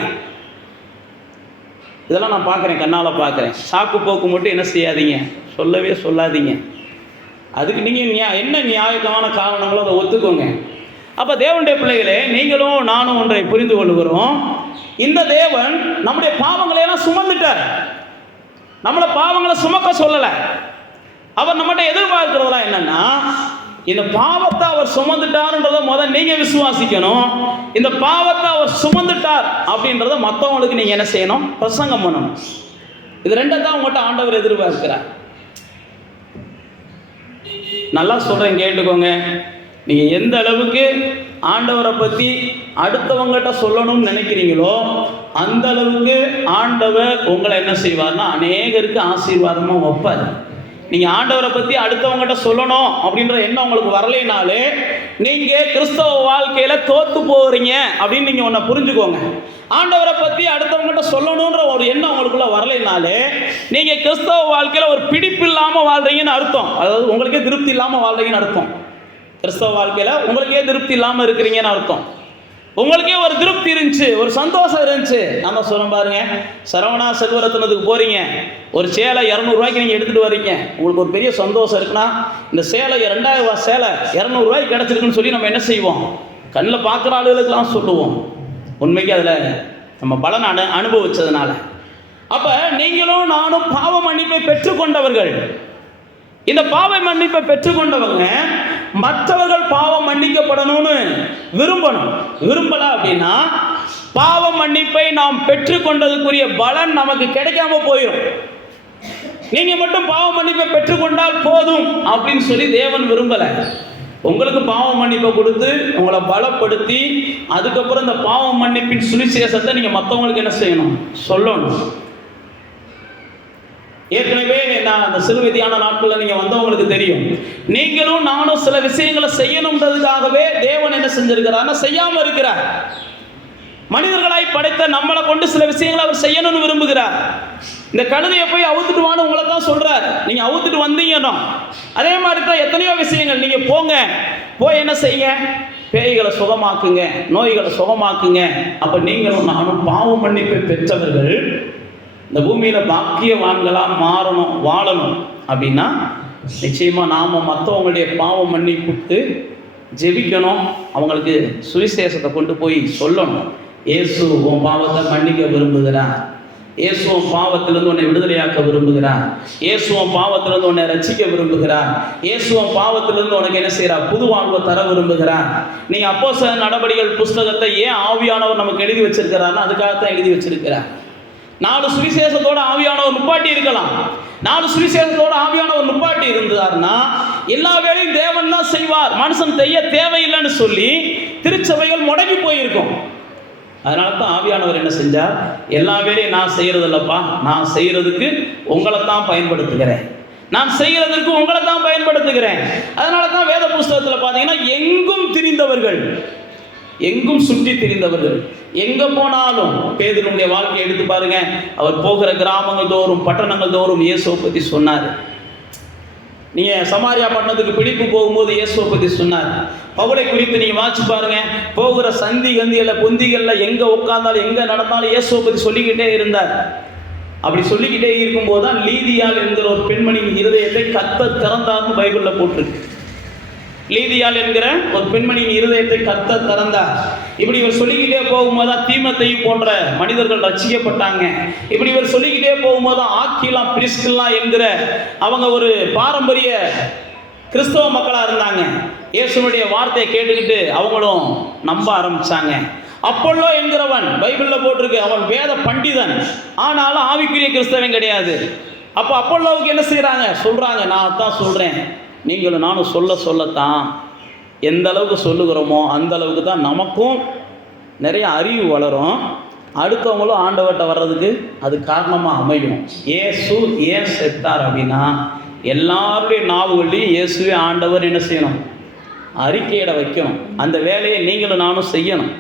இதெல்லாம் நான் பார்க்குறேன், கண்ணால் பார்க்குறேன். சாக்கு போக்கு மட்டும் என்ன செய்யாதீங்க, சொல்லவே சொல்லாதீங்க. அதுக்கு நீங்கள் என்ன நியாயமான காரணங்களோ அதை ஒத்துக்கோங்க. அப்போ தேவனுடைய பிள்ளைகளே, நீங்களும் நானும் ஒன்றை புரிந்து கொள்கிறோம். இந்த தேவன் நம்முடைய பாவங்களையெல்லாம் சுமந்துட்டார், நம்மளை பாவங்களை சுமக்க சொல்லலை. அவர் நம்மகிட்ட எதிர்பார்க்கிறதெல்லாம் என்னன்னா, இந்த பாவத்தை அவர் சுமந்துட்டார்ன்றதை முதல் நீங்க விசுவாசிக்கணும். இந்த பாவத்தை அவர் சுமந்துட்டார் அப்படின்றத மற்றவங்களுக்கு நீங்க என்ன செய்யணும், பிரசங்கம் பண்ணணும். இது ரெண்டை தான் உங்கள்கிட்ட ஆண்டவர் எதிர்பார்க்கிறார். நல்லா சொல்றேன், கேட்டுக்கோங்க. நீங்க எந்த அளவுக்கு ஆண்டவரை பற்றி அடுத்தவங்ககிட்ட சொல்லணும்னு நினைக்கிறீங்களோ அந்த அளவுக்கு ஆண்டவர் உங்களை என்ன செய்வார்னா அநேகருக்கு ஆசீர்வாதமாக வைப்பார். நீங்கள் ஆண்டவரை பற்றி அடுத்தவங்ககிட்ட சொல்லணும் அப்படின்ற எண்ணம் உங்களுக்கு வரலைனாலே நீங்கள் கிறிஸ்தவ வாழ்க்கையில் தோற்று போகிறீங்க அப்படின்னு நீங்கள் ஒன்றை புரிஞ்சுக்கோங்க. ஆண்டவரை பற்றி அடுத்தவங்ககிட்ட சொல்லணுன்ற ஒரு எண்ணம் உங்களுக்குள்ள வரலைனாலே நீங்கள் கிறிஸ்தவ வாழ்க்கையில் ஒரு பிடிப்பு இல்லாமல் வாழ்கிறீங்கன்னு அர்த்தம். அதாவது உங்களுக்கே திருப்தி இல்லாமல் வாழ்கிறீங்கன்னு அர்த்தம். கிறிஸ்தவ வாழ்க்கையில் உங்களுக்கே திருப்தி இல்லாமல் இருக்கிறீங்கன்னு அர்த்தம். உங்களுக்கே ஒரு திருப்தி இருந்துச்சு, ஒரு சந்தோஷம் இருந்துச்சு. நம்ம சொல்ல பாருங்க, சரவணா செல்வரத்னத்துக்கு போகிறீங்க, ஒரு சேலை 200 ரூபாய்க்கு நீங்கள் எடுத்துகிட்டு வரீங்க. உங்களுக்கு ஒரு பெரிய சந்தோஷம் இருக்குன்னா, இந்த சேலை 2000 ரூபா சேலை 200 ரூபாய்க்கு கிடச்சிருக்குன்னு சொல்லி நம்ம என்ன செய்வோம், கண்ணில் பார்க்குற ஆளுகளுக்கெல்லாம் சொல்லுவோம். உண்மைக்கு அதில் நம்ம பலன் அனுபவிச்சதுனால. அப்போ நீங்களும் நானும் பாவ மன்னிப்பை பெற்றுக்கொண்டவர்கள். இந்த பாவ மன்னிப்பை பெற்றுக்கொண்டவங்க மற்றவர்கள் பாவம் மன்னிக்கப்படணும்னு விரும்பணும். விரும்பல அப்படின்னா பாவ மன்னிப்பை நாம் பெற்றுக்கொண்டதுக்குரிய பலன் நமக்கு கிடைக்காம போயிடும். நீங்க மட்டும் பாவ மன்னிப்பை பெற்றுக்கொண்டால் போதும் அப்படின்னு சொல்லி தேவன் விரும்பல. உங்களுக்கு பாவ மன்னிப்பை கொடுத்து உங்களை பலப்படுத்தி அதுக்கப்புறம் இந்த பாவ மன்னிப்பின் சுவிசேஷத்தை நீங்க மற்றவங்களுக்கு என்ன செய்யணும், சொல்லணும். ஏற்கனவே நான் அந்த சிலுவை தியான நாட்களில் நீங்கள் வந்தவங்களுக்கு தெரியும். நீங்களும் நானும் சில விஷயங்களை செய்யணுன்றதுக்காகவே தேவன் என்ன செஞ்சிருக்கிறார், செய்யாமல் இருக்கிறார். மனிதர்களாய் படைத்த நம்மளை கொண்டு சில விஷயங்களை அவர் செய்யணும்னு விரும்புகிறார். இந்த கழுதையை போய் அவுத்துட்டு வான்னு உங்களை தான் சொல்றார். நீங்க அவுத்துட்டு வந்தீங்கன்னா அதே மாதிரி தான் எத்தனையோ விஷயங்கள். நீங்க போங்க, போய் என்ன செய்யுங்க, பேய்களை சுகமாக்குங்க, நோய்களை சுகமாக்குங்க. அப்ப நீங்களும் நானும் பாவ மன்னிப்பை பெற்றவர்கள் இந்த பூமியில் பாக்கியவான்களாக மாறணும், வாழணும் அப்படின்னா நிச்சயமாக நாம் மற்றவங்களுடைய பாவம் மன்னிப்புக்கு ஜெபிக்கணும். அவங்களுக்கு சுவிசேஷத்தை கொண்டு போய் சொல்லணும். இயேசு உன் பாவத்தை மன்னிக்க விரும்புகிறார், இயேசுவும் பாவத்திலிருந்து உன்னை விடுதலையாக்க விரும்புகிறார். இயேசுவும் பாவத்திலிருந்து உன்னை ரட்சிக்க விரும்புகிறார். இயேசுவும் பாவத்திலிருந்து உனக்கு என்ன செய்கிறார்? புது வாழ்வு தர விரும்புகிறார். நீங்க அப்போஸ்தலர் நடபடிகள் புஸ்தகத்தை ஏன் ஆவியானவர் நமக்கு எழுதி வச்சிருக்கிறார்னா அதுக்காகத்தான் எழுதி வச்சிருக்கிறார். 4 சுவிசேஷத்தோட ஆவியானவர் நுப்பாட்டி இருக்கலாம். 4 சுவிசேஷத்தோட ஆவியானவர் நுப்பாட்டி இருந்தார்னா எல்லா வேலையும் தேவன் தான் செய்வார், மனுஷன் செய்ய தேவையில்லைன்னு சொல்லி திருச்சபைகள் முடங்கி போயிருக்கும். அதனால தான் ஆவியானவர் என்ன செஞ்சார்? எல்லா வேலையும் நான் செய்யறது இல்லப்பா, நான் செய்யறதுக்கு உங்களை தான் பயன்படுத்துகிறேன், நான் செய்யறதுக்கு உங்களை தான் பயன்படுத்துகிறேன். அதனால தான் வேத புஸ்தகத்தில் பார்த்தீங்கன்னா எங்கும் திரிந்தவர்கள், எங்கும் சுற்றி திரிந்தவர்கள், எங்க போனாலும் பேதுருடைய வாழ்க்கையை எடுத்து பாருங்க. அவர் போகிற கிராமங்கள் தோறும் பட்டணங்கள் தோறும் இயேசுவை பற்றி சொன்னார். நீங்க சமாரியா பட்டணத்துக்கு பிடிப்பு போகும்போது இயேசுவை பற்றி சொன்னார். பவுலை குறித்து நீங்க வாசிச்சு பாருங்க. போகிற சந்தி கந்திகள்ல பொந்திகள்ல எங்க உட்கார்ந்தாலும் எங்க நடந்தாலும் இயேசுவை பற்றி சொல்லிக்கிட்டே இருந்தார். அப்படி சொல்லிக்கிட்டே இருக்கும்போது தான் லீதியாள் என்கிற ஒரு பெண்மணியின் இருதயத்தை கர்த்தர் திறந்தார்னு பைபிள்ல போட்டிருக்கு. லீதியாள் என்கிற ஒரு பெண்மணியின் இருதயத்தை கர்த்தர் திறந்தார். இப்படி இவர் சொல்லிக்கிட்டே போகும்போது தான் தீமத்தை போன்ற மனிதர்கள் ரட்சிக்கப்பட்டாங்க. இப்படி இவர் சொல்லிக்கிட்டே போகும்போது தான் ஆக்கிலா பிரிஸ்கில்லா என்கிற அவங்க ஒரு பாரம்பரிய கிறிஸ்தவ மக்களா இருந்தாங்க. இயேசுனுடைய வார்த்தையை கேட்டுக்கிட்டு அவங்களும் நம்ப ஆரம்பிச்சாங்க. அப்போல்லோ என்கிறவன் பைபிள்ல போட்டிருக்கு, அவன் வேத பண்டிதன், ஆனாலும் ஆவிக்குரிய கிறிஸ்தவன் கிடையாது. அப்போ அப்போல்லோவுக்கு என்ன செய்யறாங்க? சொல்றாங்க, நான் தான் சொல்றேன், நீங்களும் நானும் சொல்லத்தான் எந்த அளவுக்கு சொல்லுகிறோமோ அந்த அளவுக்கு தான் நமக்கும் நிறைய அறிவு வளரும், அடுத்தவங்களும் ஆண்டவர்கிட்ட வர்றதுக்கு அது காரணமாக அமையும். இயேசு ஏன் செத்தார் அப்படின்னா எல்லாருடைய நாவுகளையும் இயேசுவே ஆண்டவர் என்ன செய்யணும்? அறிக்கையிட வைக்கணும். அந்த வேலையை நீங்களும் நானும் செய்யணும்.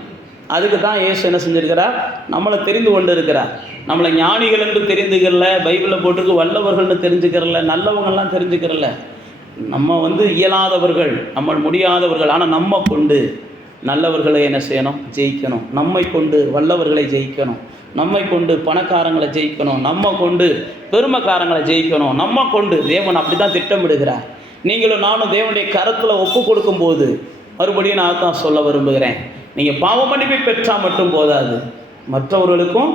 அதுக்கு தான் இயேசு என்ன செஞ்சிருக்கிறார்? நம்மளை தெரிந்து கொண்டு இருக்கிறார். நம்மளை ஞானிகள் என்று தெரிஞ்சுக்கிறல, பைபிளில் போட்டிருக்கு வல்லவர்கள்னு தெரிஞ்சுக்கிறல, நல்லவங்கள்லாம் தெரிஞ்சுக்கிறல. நம்ம இயலாதவர்கள், நம்ம முடியாதவர்கள், ஆனால் நம்ம கொண்டு நல்லவர்களை என்ன செய்யணும்? ஜெயிக்கணும். நம்மை கொண்டு வல்லவர்களை ஜெயிக்கணும், நம்மை கொண்டு பணக்காரங்களை ஜெயிக்கணும், நம்ம கொண்டு பெருமைக்காரங்களை ஜெயிக்கணும், நம்ம கொண்டு தேவன் அப்படி தான் திட்டமிடுகிறார். நீங்களும் நானும் தேவனுடைய கரத்தில் ஒப்பு கொடுக்கும்போது மறுபடியும் நான் தான் சொல்ல விரும்புகிறேன், நீங்கள் பாவ மன்னிப்பை பெற்றால் மட்டும் போதாது, மற்றவர்களுக்கும்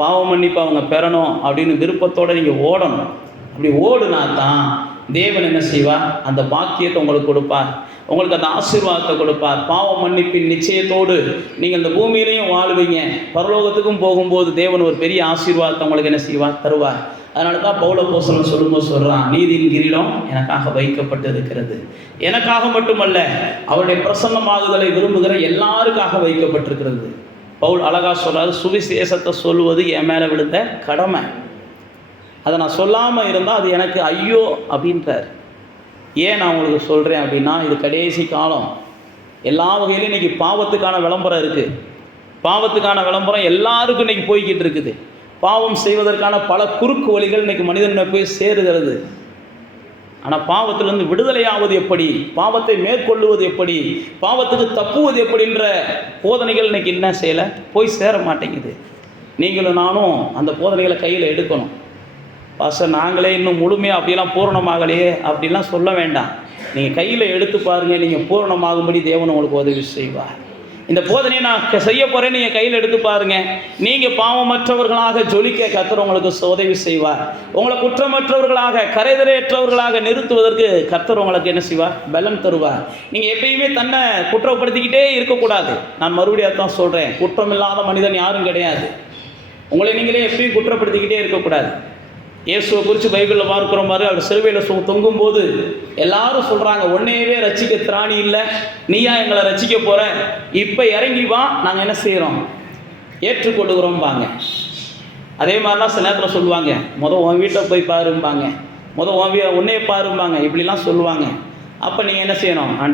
பாவ மன்னிப்பு அவங்க பெறணும் அப்படின்னு விருப்பத்தோடு நீங்கள் ஓடணும். அப்படி ஓடுனா தான் தேவன் என்ன செய்வார்? அந்த பாக்கியத்தை உங்களுக்கு கொடுப்பார், உங்களுக்கு அந்த ஆசீர்வாதத்தை கொடுப்பார். பாவ மன்னிப்பின் நிச்சயத்தோடு நீங்கள் இந்த பூமியிலையும் வாழ்வீங்க, பரலோகத்துக்கும் போகும்போது தேவன் ஒரு பெரிய ஆசீர்வாதத்தை உங்களுக்கு என்ன செய்வார்? தருவார். அதனால தான் பவுல் அப்போஸ்தலன் சொல்லும்போது சொல்கிறான், நீதியின் கிரீடம் எனக்காக வைக்கப்பட்டு இருக்கிறது. எனக்காக மட்டுமல்ல, அவருடைய பிரசன்னமாகுதலை விரும்புகிற எல்லாருக்காக வைக்கப்பட்டிருக்கிறது. பவுல் அழகா சொல்றாரு, சுவிசேஷத்தை சொல்லுவது என் மேலே விழுந்த கடமை, அதை நான் சொல்லாமல் இருந்தால் அது எனக்கு ஐயோ அப்படின்றார். ஏன் நான் உங்களுக்கு சொல்கிறேன் அப்படின்னா, இது கடைசி காலம். எல்லா வகையிலும் இன்றைக்கி பாவத்துக்கான விளம்பரம் இருக்குது. பாவத்துக்கான விளம்பரம் எல்லாருக்கும் இன்றைக்கி போய்கிட்டு இருக்குது. பாவம் செய்வதற்கான பல குறுக்கு வழிகள் இன்றைக்கி மனிதனை போய் சேருகிறது. ஆனால் பாவத்திலிருந்து விடுதலையாவது எப்படி, பாவத்தை மேற்கொள்ளுவது எப்படி, பாவத்துக்கு தப்புவது எப்படின்ற போதனைகள் இன்றைக்கி என்ன செய்யலை? போய் சேர மாட்டேங்குது. நீங்களும் நானும் அந்த போதனைகளை கையில் எடுக்கணும். பாஸ்டர் நாங்களே இன்னும் முழுமையாக அப்படிலாம் பூரணமாகலையே அப்படிலாம் சொல்ல வேண்டாம். நீங்கள் கையில் எடுத்து பாருங்கள், நீங்கள் பூரணமாகும்படி தேவன் உங்களுக்கு உதவி செய்வார். இந்த போதனையை நான் செய்ய போகிறேன், நீங்கள் கையில் எடுத்து பாருங்கள். நீங்கள் பாவமற்றவர்களாக ஜொலிக்க கர்த்தர் உங்களுக்கு உதவி செய்வார். உங்களை குற்றமற்றவர்களாக கரைதரையற்றவர்களாக நிறுத்துவதற்கு கர்த்தர் உங்களுக்கு என்ன செய்வார்? பலன் தருவார். நீங்கள் எப்பயுமே தன்னை குற்றப்படுத்திக்கிட்டே இருக்கக்கூடாது. நான் மறுபடியும் தான் சொல்கிறேன், குற்றமில்லாத மனிதன் யாரும் கிடையாது. உங்களை நீங்களே எப்பயும் குற்றப்படுத்திக்கிட்டே இருக்கக்கூடாது. இயேசுவை குறித்து பைபிளில் பார்க்குற மாதிரி அவர் சிலுவையில் தொங்கும்போது எல்லாரும் சொல்கிறாங்க, உன்னையவே ரட்சிக்க திராணி இல்லை, நீயா எங்களை ரட்சிக்க போகிற, இப்போ இறங்கி வா, நாங்கள் என்ன செய்கிறோம்? ஏற்றுக்கொள்ளுகிறோம்பாங்க. அதே மாதிரிலாம் சில நேரத்தில் சொல்லுவாங்க, உன் வீட்டை போய் பாரும்பாங்க, உன்னையே பாரும்பாங்க, இப்படிலாம் சொல்லுவாங்க. அப்போ நீங்கள் என்ன செய்யணும்?